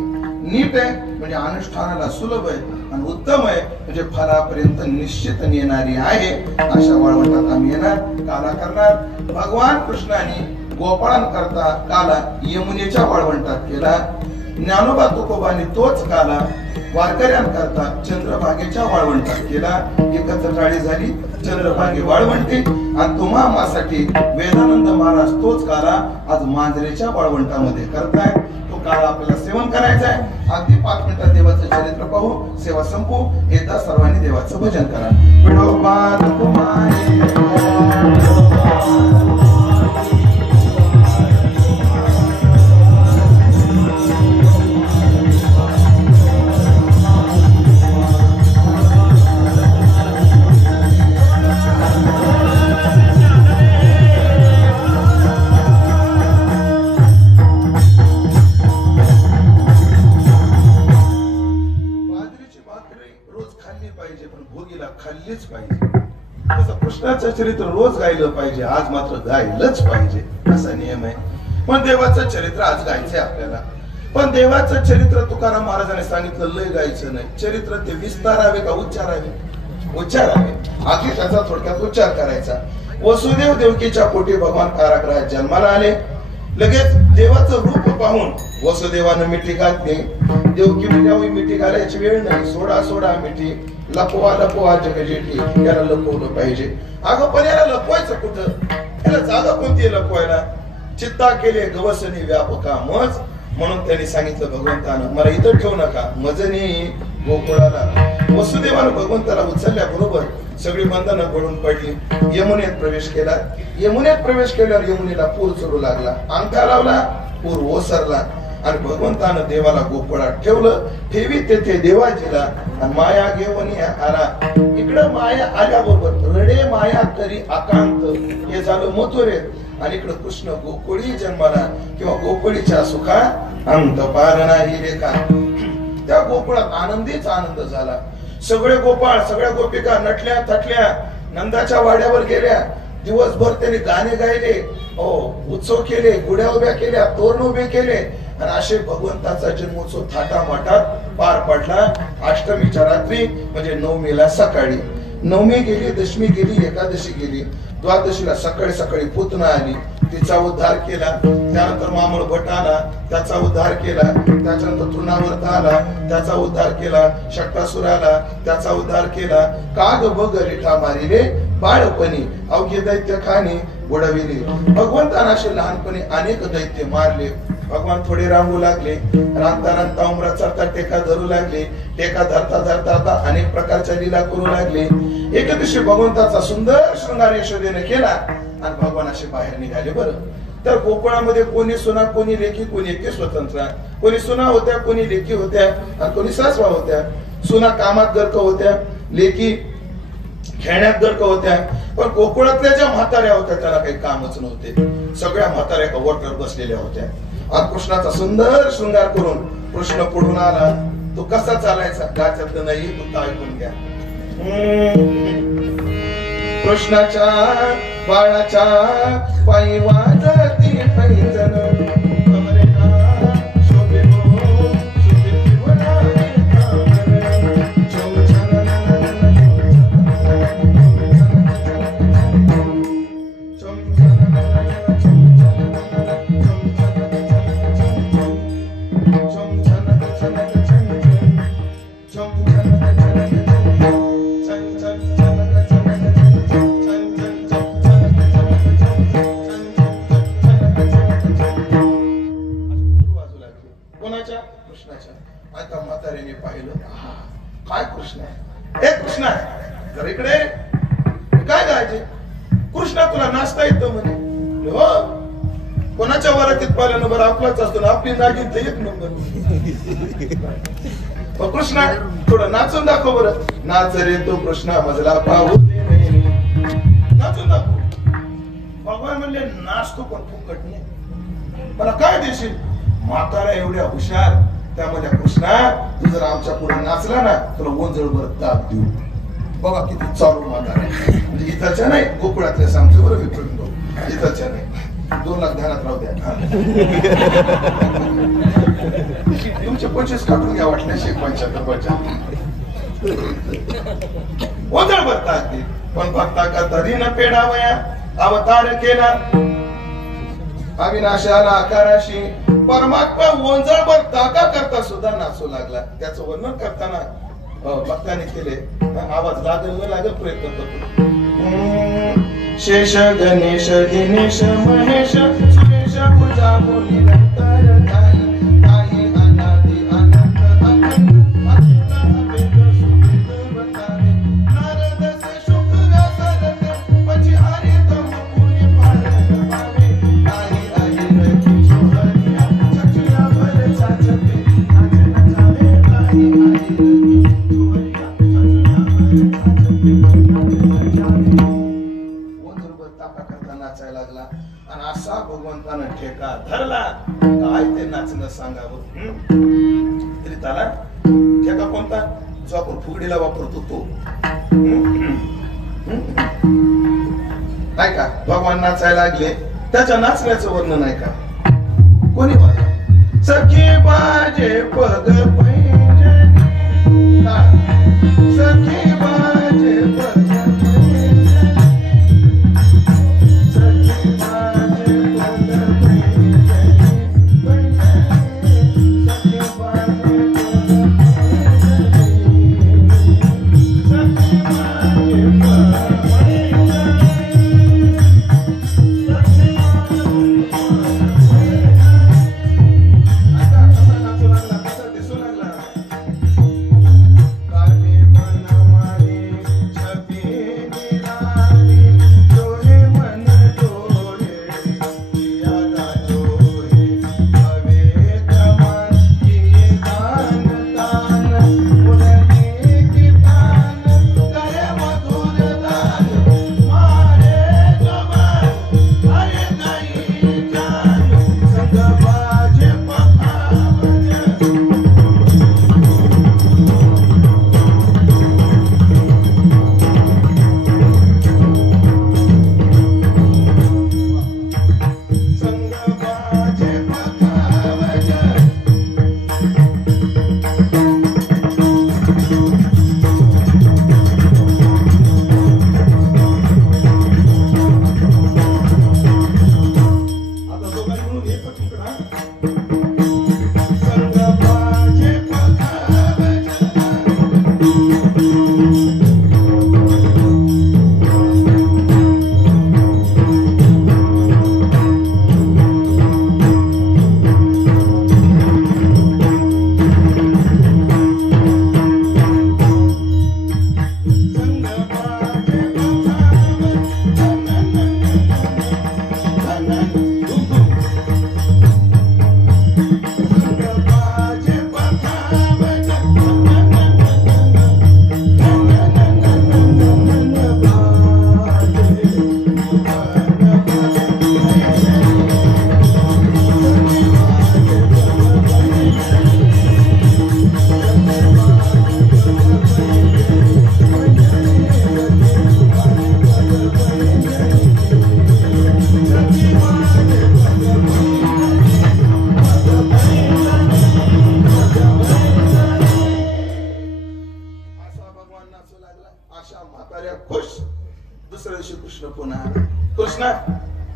नीट आहे म्हणजे अनुष्ठानाला सुलभ आहे आणि उत्तम आहे म्हणजे फलापर्यंत निश्चित नेणारी आहे. अशा वाळवंटात आम्ही येणार, काला करणार. भगवान कृष्णाने गोपाळांकरता काला यमुनेच्या वाळवंटात केला. ज्ञानोबा तुकोबाने तोच काला वारकऱ्यांकरता चंद्रभागेच्या वाळवंटात केला. एकत्र टाळी झाली चंद्रभागे वाळवंटी. आणि तुम्हा आम्हासाठी वेदानंद महाराज तोच काला आज मांजरेच्या वाळवंटामध्ये करताय. तो काला आपल्याला सेवन करायचा आहे. अगदी 5 मिनिटात देवाचं चरित्र पाहू, सेवा संपू. एकदा सर्वांनी देवाचं भजन करा. विठोबा तुकोबाई खाल्लीच पाहिजे. तसं कृष्णाचं चरित्र रोज गायलं पाहिजे, आज मात्र गायलंच पाहिजे असा नियम आहे. पण देवाचं चरित्र आज गायचंय आपल्याला. पण देवाचं चरित्र तुकाराम महाराजांनी सांगितलं लय गायचं नाही. चरित्र ते विस्तारावे का उच्चारावे? उच्चारावे. आधी त्याचा थोडक्यात उच्चार करायचा. वसुदेव देवकीच्या पोटी भगवान कारागृहात जन्माला आले. लगेच देवाचं रूप पाहून वसुदेवानं मिठी घातली. देवकी म्हणजे मिठी घालायची वेळ नाही. सोडा सोडा मिठी, लपवा लपवा जगजेठी. याला लपवलं पाहिजे. अगं पण याला लपवायचं कुठं? याला जागा कोणती आहे लपवायला? चित्ता केले गवसनी व्यापका मज. म्हणून त्यांनी सांगितलं भगवंतानं मला इथं ठेवू नका, मजनी गोकुळाला. वसुदेवानं भगवंताला उचलल्याबरोबर सगळी बंधनं गळून पडली. यमुनेत प्रवेश केला. यमुनेत प्रवेश केल्यावर यमुनेला पूर चढू लागला. अंगठा लावला, पूर ओसरला आणि भगवंतानं देवाला गोकुळात ठेवलं. ठेवी तेथे देवाजीला आणि माया घेऊन आला. इकडं माया आल्याबरोबर रडे माया करी आकांत हे झालं मथुरेत. आणि इकडं कृष्ण गोकुळी जन्माला किंवा गोकुळीच्या सुखा अंत पार नाही रेखा. त्या गोकुळात आनंदीच आनंद झाला. सगळे गोपाळ, सगळ्या गोपिका नटल्या थटल्या, नंदाच्या वाड्यावर गेल्या. दिवसभर त्यांनी गाणे गायले, उत्सव केले, गुड्या उभ्या केल्या, तोरण उभे केले आणि असे भगवंताचा जन्मोत्सव थाटामाटात पार पडला. अष्टमीच्या रात्री म्हणजे नवमीला सकाळी. नवमी गेली, दशमी गेली, एकादशी गेली. द्वादशीला सकाळी सकाळी पुतना आली, तिचा उद्धार केला. त्यानंतर मामळ भट आला, त्याचा उद्धार केला. त्याच्यानंतर तृणावर्त आला, त्याचा उद्धार केला. षट्टासुर आला, त्याचा उद्धार केला. काग बग रिठा मारिले बाळपणी अवघे दैत्य खाणी उडविले. भगवंताने असे लहानपणी अनेक दैत्य मारले. भगवान थोडे रांगू लागले. रांगता रांगता उमरा चढता टेका धरू लागले. टेका धरता धरता आता अनेक प्रकारच्या लीला करू लागले. एके दिवशी भगवंताचा सुंदर शृंगार यशोदेने केला आणि भगवान असे बाहेर निघाले. बरं, तर गोकुळामध्ये कोणी सुना, कोणी लेखी, कोणी एके स्वतंत्र. कोणी सुना होत्या, कोणी लेखी होत्या आणि कोणी सासवा होत्या. सुना कामात गर्क होत्या, लेखी खेळण्यात गर्क होत्या. पण गोकुळातल्या ज्या म्हाताऱ्या होत्या त्याला काही कामच नव्हते. सगळ्या म्हाताऱ्या कवटवर बसलेल्या होत्या. आज कृष्णाचा सुंदर शृंगार करून कृष्ण पुढून आला. तो कसा चालायचा गाच्यातलं नाही, तो ऐकून घ्या. कृष्णाच्या बाळाच्या पायी वाजती पैंजण. आता म्हातारीने पाहिलं, काय कृष्ण आहे, हे कृष्ण आहे, जर इकडे काय गायचे? कृष्णा तुला नाचता येतं म्हणे. हो, कोणाच्या वरातीत पाहिलं बरं आपलाच असतो ना, आपली नागिन तर एक नंबर. कृष्णा थोडं नाचून दाखव बरं. नाच रे तो कृष्णा मजला पाहू, नाचून म्हणले नाचतो पण फुकट नाही, मला काय देशील? म्हातारा एवढ्या हुशार, त्यामध्ये कृष्णा तू जर आमच्या पुढे नाचला ना तुला ओंजळभर दाब देऊ. बघा किती चालू म्हातारा, म्हणजे इथंच्या नाही गोकुळातल्या सांगतो बरं विठ्ठल, इथंच्या नाही. 2 लाख ध्यानात राहू द्या. तुमचे 25 काढून घ्या वाटल्या 75 ओंजळ भरता पण भक्ता करता ऋण पेडावया अवतार केला अविनाशाला आकाराशी. परमात्मा ओंजळ भरता का करता सुद्धा नाचू लागला. त्याचं वर्णन करताना भक्ताने केले, आवाज लागेल न लागेल प्रयत्न करतो. शेष गणेश दिनेश महेश सुरेश पूजा मुनी नंतर काही काही अनादि अनंत अखंड अखंड अभेद सुभेद बतावे नारद से शुक्र सरत पची हरित मुनि पालन पावे काही काही रखी छोहरिया चचुया भर चाचते नाच नचावे काही काही रखी छोहरिया चचुया भर चाचते नाच नचावे. नाचायला लागला आणि असा भगवंतानं ठेका धरला, काय ते नाचणं सांगावं. तरी त्याला ठेका कोणता? जो आपण फुगडीला वापरतो तो. नाही का भगवान नाचायला लागले, त्याच्या नाचण्याचं वर्णन आहे का? कोणी बघा सखी बाजे पग पैंजनी, सखी बाजे पग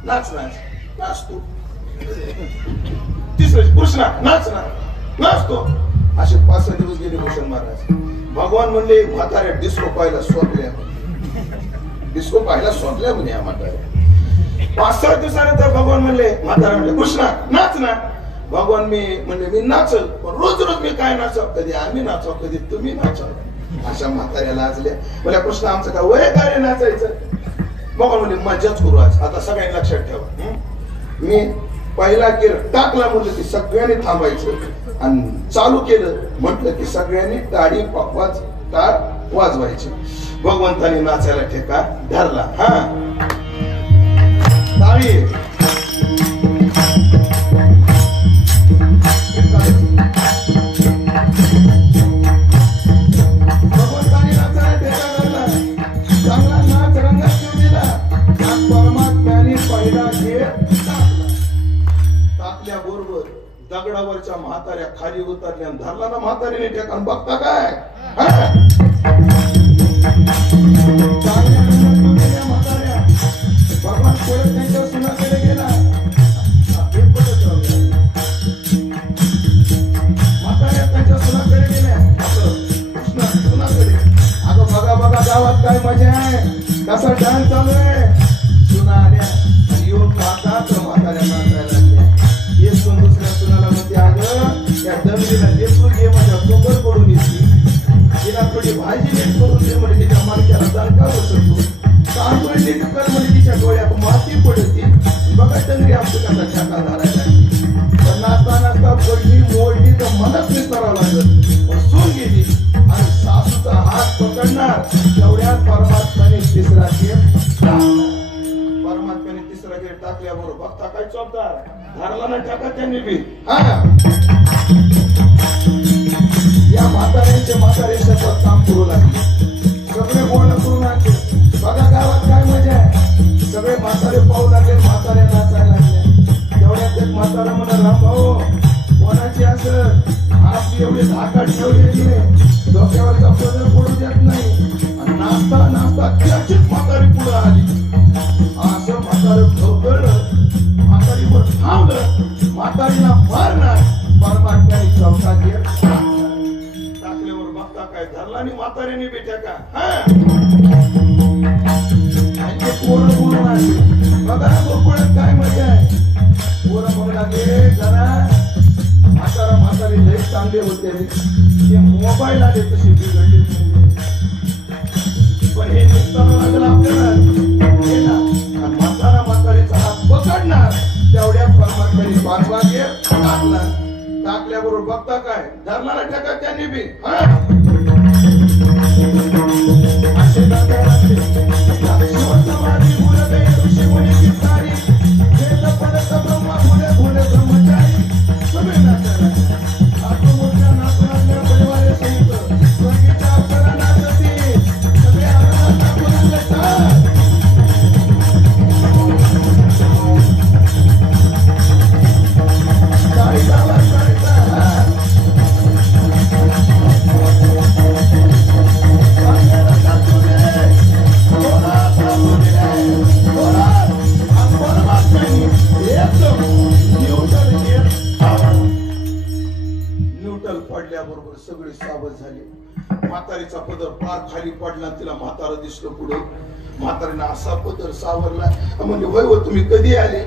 नाच नाच नाचतो. तिसरे कृष्णा नाच ना नाचतो. असे 5-6 दिवस गेले भूषण महाराज. भगवान म्हणले म्हाताऱ्या डिस्को पाहायला स्वप्ल्या, डिस्को पाहायला स्वप्ल्या म्हणे या म्हाताऱ्या. 5-6 दिवसानंतर भगवान म्हणले म्हातारा म्हणले कृष्णा नाच ना. भगवान मी म्हणले मी नाचल, पण रोज रोज मी काय नाचाव, कधी आम्ही नाचाव कधी तुम्ही नाचाव. अशा म्हाताऱ्या लाजल्या. मला कृष्णा आमचं काय वय काय नाचायचं. भगवान म्हणले मजाच करू आज. आता सगळ्यांनी लक्षात ठेवा, मी पहिला केर टाकला म्हटलं की सगळ्यांनी थांबायचं आणि चालू केलं म्हटलं की सगळ्यांनी टाळी टाळ वाजवायची. भगवंतानी नाचायला ठेका धरला. हा टाळी खाली ये. भगवंताने नाचायला टेका धरला. चांगला नाच रंगात ठेवून दिला. आणि परमात्म्याने पहिला घेर टाकल्याबरोबर दगडावरच्या म्हाताऱ्या खाली उतरल्या. धरला ना म्हातारीने टेका. बघता काय म्हाताऱ्या भगवान परत त्यांच्या सुनाकडे गेला. म्हाताऱ्या त्यांच्या सुनाकडे गेल्या. सुनाकडे अगं बघा बघा गावात काय मजा आहे, कसा डान्स चालू आहे. सुना आल्या आणि येऊन पाहतात म्हाताऱ्या नाचायला लागल्या. एक सून दुसऱ्या सुनाला म्हणते अगं त्या दमडीला लेकरू घे माझ्या कोपर पडून येते. तिला थोडी भाजी नीट करून दे म्हणजे तिच्या मालक्याला दणका बसतो. तांदूळ नीट कर म्हणजे तिच्या डोळ्यात माती पडते. बघा डंगरी आमचं कसा छाका झालाय. पण नाचता नाचता पडली मोडली तर मनच विसरावं लागत. सून गेली आणि सासूचा हात पकडणार तेवढ्यात परमात्म्याने तिसरा घेर टाकला. परमात्म्याने तिसरा घेर टाकल्याबरोबर बघता काय चौकदार धरला ना टाका त्यांनी बी. या म्हाताऱ्यांचे म्हातारे शपथ काम करू लागले. सगळे बोलणं करू लागले. बघा गावात काय मजा आहे. सगळे म्हातारे पाहू लागले. म्हातारे नाचायला लागले. तेवढ्यात एक म्हातारा म्हणा राम भाऊ कोणाची असं आपली एवढी धाकाट ठेवलेली आहे, डोक्यावरचा पदर पडू देत नाही. आणि नाचता नाचता त्याचीच म्हातारी पुढे आली. असं म्हातारं ठोकळलं. म्हातारीवर थांबलं. म्हातारीला मारणार. परमात्म्याने चौथा घेर टाकल्यावर बघता काय धरला आणि म्हातारीने बेट्या का पोरं बोलून आले. बघा गोकुळात काय मजा आहे. पोरं म्हणू लागले जरा म्हातारा म्हातारी लय चांगले होते. ते मोबाईल आले तसे बिघडले. पण हे निघताना लागलं आपल्याला आणि म्हातारा म्हातारीचा हात पकडणार तेवढ्या परमात्म्याने पाचवा घेर टाकला. टाकल्याबरोबर बघता काय धरला ना टाका त्यांनी बी. असे दादा लागले. शिवसमाधी फुलले ऋषी मुनीची सारी. वेद पडत ब्रह्मा फुले फुले ब्रह्मचारी. सगळे नाचायला आठो मोठ्या नाचू लागल्या परिवारे सहित. स्वर्गीच्या अप्सरा नाचती. सगळे आनंदात नाचू लागले. न्यूटन पडल्याबरोबर सगळे सावध झाले. म्हातारीचा पदर पार खाली पडला. तिला म्हातारा दिसलं पुढे. म्हातारीनं असा पदर सावरला. म्हणजे वय व तुम्ही कधी आले.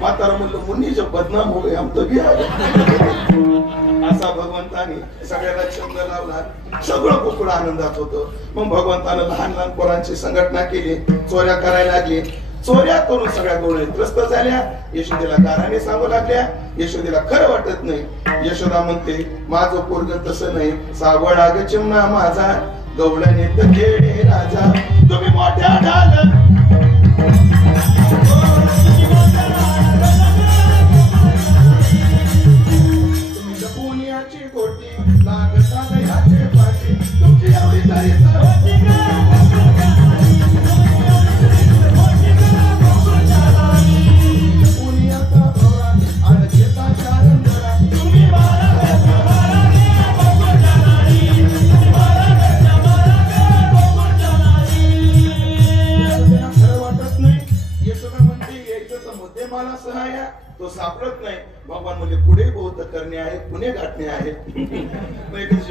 म्हातारा म्हणलं मुन्नीच्या बदनाम हो गए हम तभी आले. असा भगवंताने सगळ्याला छंद लावला. सगळं कुकुड आनंदात होतं. मग भगवंतानं लहान लहान पोरांची संघटना केली. चोऱ्या करायला लागली. चोऱ्या करून सगळ्या गोळ्या त्रस्त झाल्या. यशोदेला गाराने सांगू लागल्या. यशोदेला खरं वाटत नाही. यशोदा म्हणते माझं पोरग तसं नाही. सावळा ग चिमणा माझा गवळणे तर खेळे राजा. तुम्ही मोठ्या ढाल तुम्ही पुण्याची गोटी लागता दयाचे पाठी. तुमची एवढी तरी तो सापडत नाही. भगवान म्हणजे पुढे बहुत करणे आहे, पुणे गाठणे आहे.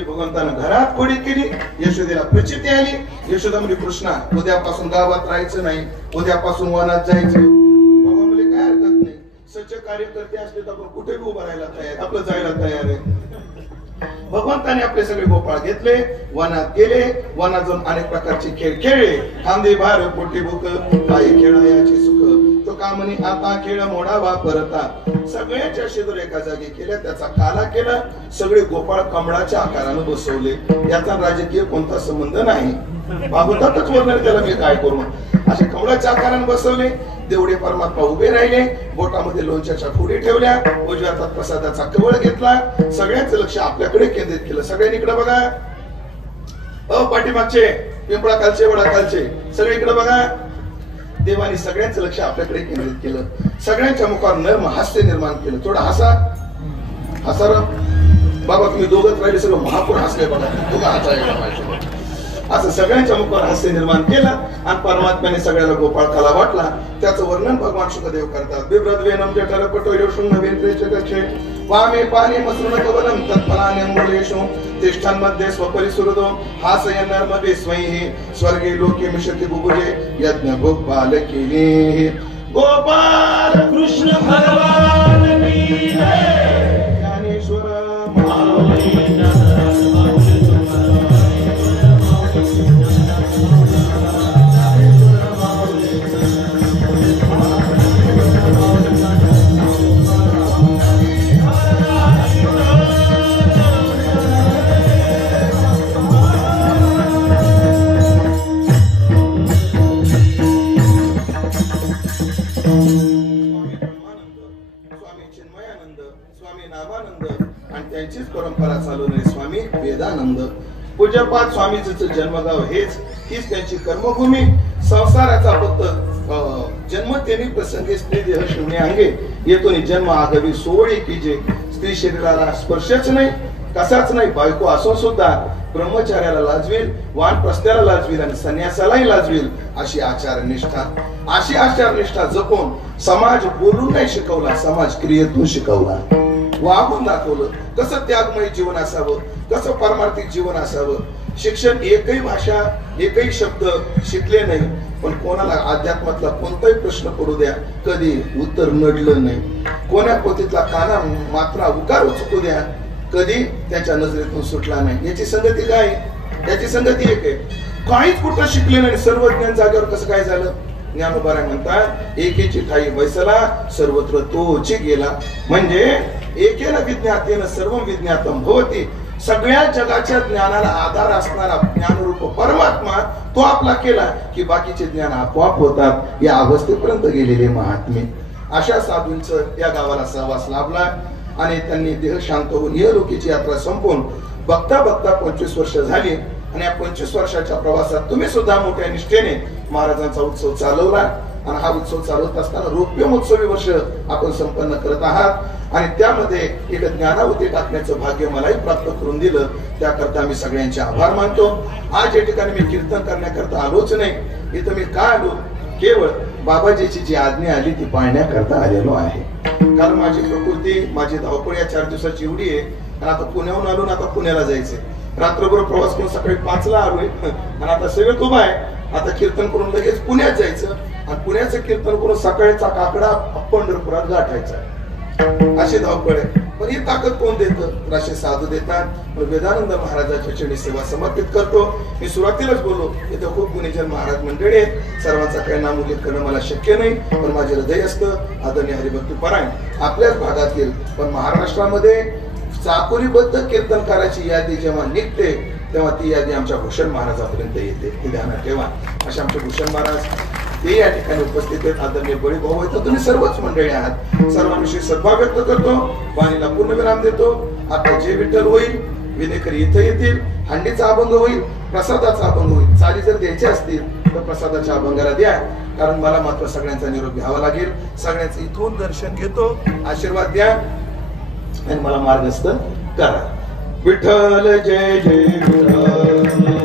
भगवंतानं घरात खोडी केली. यशोदेला प्रचिती आली. यशोदा म्हणजे कृष्णा उद्यापासून गावात राहायचं नाही. उद्यापासून वनात जायचं. भगवान म्हणजे काय हरकत नाही. सच्चे कार्यकर्ते असले तर आपण कुठे उभं राहायला तयार, आपलं जायला तयार आहे. भगवंताने आपले सगळे गोपाळ घेतले. वनात गेले. वनात जाऊन अनेक प्रकारचे खेळ खेळले. खांदे भार पोटी भूक पायी खेळायचे सुख. तो का म्हणे आता खेळ मोडावा परता. सगळ्याच्या शेदूर एका जागी केल्या. त्याचा काला केला. सगळे गोपाळ कमळाच्या आकाराने बसवले. याचा राजकीय कोणता संबंध नाही. भागवतातच वर्णन त्याला मी काय करू. असे कमळाच्या आकाराने बसवले. देवडे परमात्मा उभे राहिले, बोटामध्ये लोणच्याच्या फोडी ठेवल्या, उजव्या हातात प्रसादाचा कवळ घेतला, सगळ्यांचं लक्ष आपल्याकडे केंद्रित केलं. सगळ्यांनी इकडे बघा, पाठीमागचे पिंपळा खालचे वडा खालचे सगळे इकडे बघा. देवानी सगळ्यांचं लक्ष आपल्याकडे केंद्रित केलं. सगळ्यांच्या मुखावर नर्म हास्य निर्माण केलं. थोडा हसा हसा र बाबा, तुम्ही दोघच राहिले, सगळं महापूर हसले बघा, तुला हसायला पाहिजे. असं सगळ्यांच्या मुखावर हास्य निर्माण केलं आणि परमात्म्याने सगळ्याला गोपाळकाला वाटला. त्याचं वर्णन भगवान शुकदेव करतात. बिभ्रद्वेनम जठरपटो योषुं नवेंद्रेचकक्षे वामे पाने मसृण कवलम तत्फलान्यम्बुलेषु तिष्ठन्मध्ये स्वपरिसुहृदो हासयन्नर्मदे स्वैहि स्वर्गे लोके मिषति बुभुजे यज्ञ गोपालकिने. गोपाल कृष्ण भगवान की जय. ज्ञानेश्वर त्यांचीच परंपरा चालू नाही. स्वामी वेदानंद पूज्यपाद स्वामीजीचं जन्मगाव हीच त्यांची कर्मभूमी. संसाराचा फक्त जन्म त्यांनी प्रसंगी स्त्री देह शून्य अंगे येतून जन्म आगवी सोहळी की जे स्त्री शरीराला स्पर्शच नाही, कसाच नाही. बायको असून सुद्धा ब्रह्मचार्याला लाजवेल, वानप्रस्थाला लाजवेल आणि संन्यासालाही लाजवेल अशी आचारनिष्ठा जपून समाज बोलून नाही शिकवला, समाज क्रियेतून शिकवला, वागून दाखवलं. कसं त्यागमय जीवन असावं, कसं परमार्थिक जीवन असावं. शिक्षण एकही भाषा एकही शब्द शिकले नाही, पण कोणाला अध्यात्मातला कोणताही प्रश्न पडू द्या कधी उत्तर नडलं नाही. कोण्या पोथीतला काना मात्रा उकार चुकू द्या कधी त्याच्या नजरेतून सुटला नाही. याची संगती काय? याची संगती एक आहे. काहीच कुठं शिकले नाही, सर्व ज्ञान जागेवर कसं काय झालं? ज्ञानोबाराय म्हणतात एकेची ठाई बैसला सर्वत्र तोची गेला. म्हणजे एकेन विज्ञातेन सर्व विज्ञातम भवती. सगळ्या जगाच्या ज्ञानाला आधार असणारा ज्ञानरूप परमात्मा तो आपला केला की बाकीचे ज्ञान आपोआप होतात. या अवस्थेपर्यंत गेलेले महात्मे. अशा साधूंचं या गावाला सहवास लाभला आणि त्यांनी देह शांत होऊन इहलोकीची यात्रा संपवून बघता बघता 25 वर्ष झाली. आणि या 25 वर्षाच्या प्रवासात तुम्ही सुद्धा मोठ्या निष्ठेने महाराजांचा उत्सव चालवला. आणि हा उत्सव चालवत असताना रौप्य महोत्सवी वर्ष आपण संपन्न करत आहात आणि त्यामध्ये एक ज्ञानावती टाकण्याचं भाग्य मलाही प्राप्त करून दिलं. त्याकरता मी सगळ्यांचे आभार मानतो. आज या ठिकाणी मी कीर्तन करण्याकरता आलोच नाही. इथं मी का आलो? केवळ बाबाजीची जी आज्ञा आली ती पाळण्याकरता आलेलो आहे. कारण माझी प्रकृती, माझी धावपळ या 4 दिवसाची एवढी आहे. आणि आता पुण्याहून आलो, आता पुण्याला जायचंय. रात्रभर प्रवास करून सकाळी 5ला आलोय आणि आता सगळं उभा आहे. आता कीर्तन करून लगेच पुण्यात जायचं आणि पुण्याचं कीर्तन करून सकाळचा काकडा पंढरपुरात गाठायचा. अशी धावपळ आहे. पण ही ताकद कोण देतं? असे साधू देतात. वेदानंद महाराजांच्या चरणी सेवा समर्पित करतो. मी सुरुवातीलाच बोललो इथं खूप गुणीजन महाराज मंडळी आहेत. सर्वांचा काही नाम उल्लेख करणं मला शक्य नाही, पण माझे हृदय असतं आदरणीय हरिभक्ती परायण आपल्याच भागात येईल. पण महाराष्ट्रामध्ये चाकोरीबद्ध कीर्तनकाराची यादी जेव्हा निघते तेव्हा ती यादी आमच्या भूषण महाराजापर्यंत येते. हे ध्यानात ठेवा. अशा आमचे भूषण महाराज ते या ठिकाणी उपस्थित आहेत. आदरणीय बळी भाऊ आहेत. तुम्ही सर्वच मंडळी आहात. सर्वांविषयी सद्भाव व्यक्त करतो. वाणीला पूर्णविराम देतो. आता जे विठ्ठल होईल विनेकरी इथं येतील. हंडीचा अभंग होईल, प्रसादाचा अभंग होईल. चाली जर द्यायचे असतील तर प्रसादाच्या अभंगाला द्या. कारण मला मात्र सगळ्यांचा निरोप घ्यावा लागेल. सगळ्यांचं इथून दर्शन घेतो. आशीर्वाद द्या आणि मला मार्गस्थ करा. विठ्ठल जय जय विठ्ठल.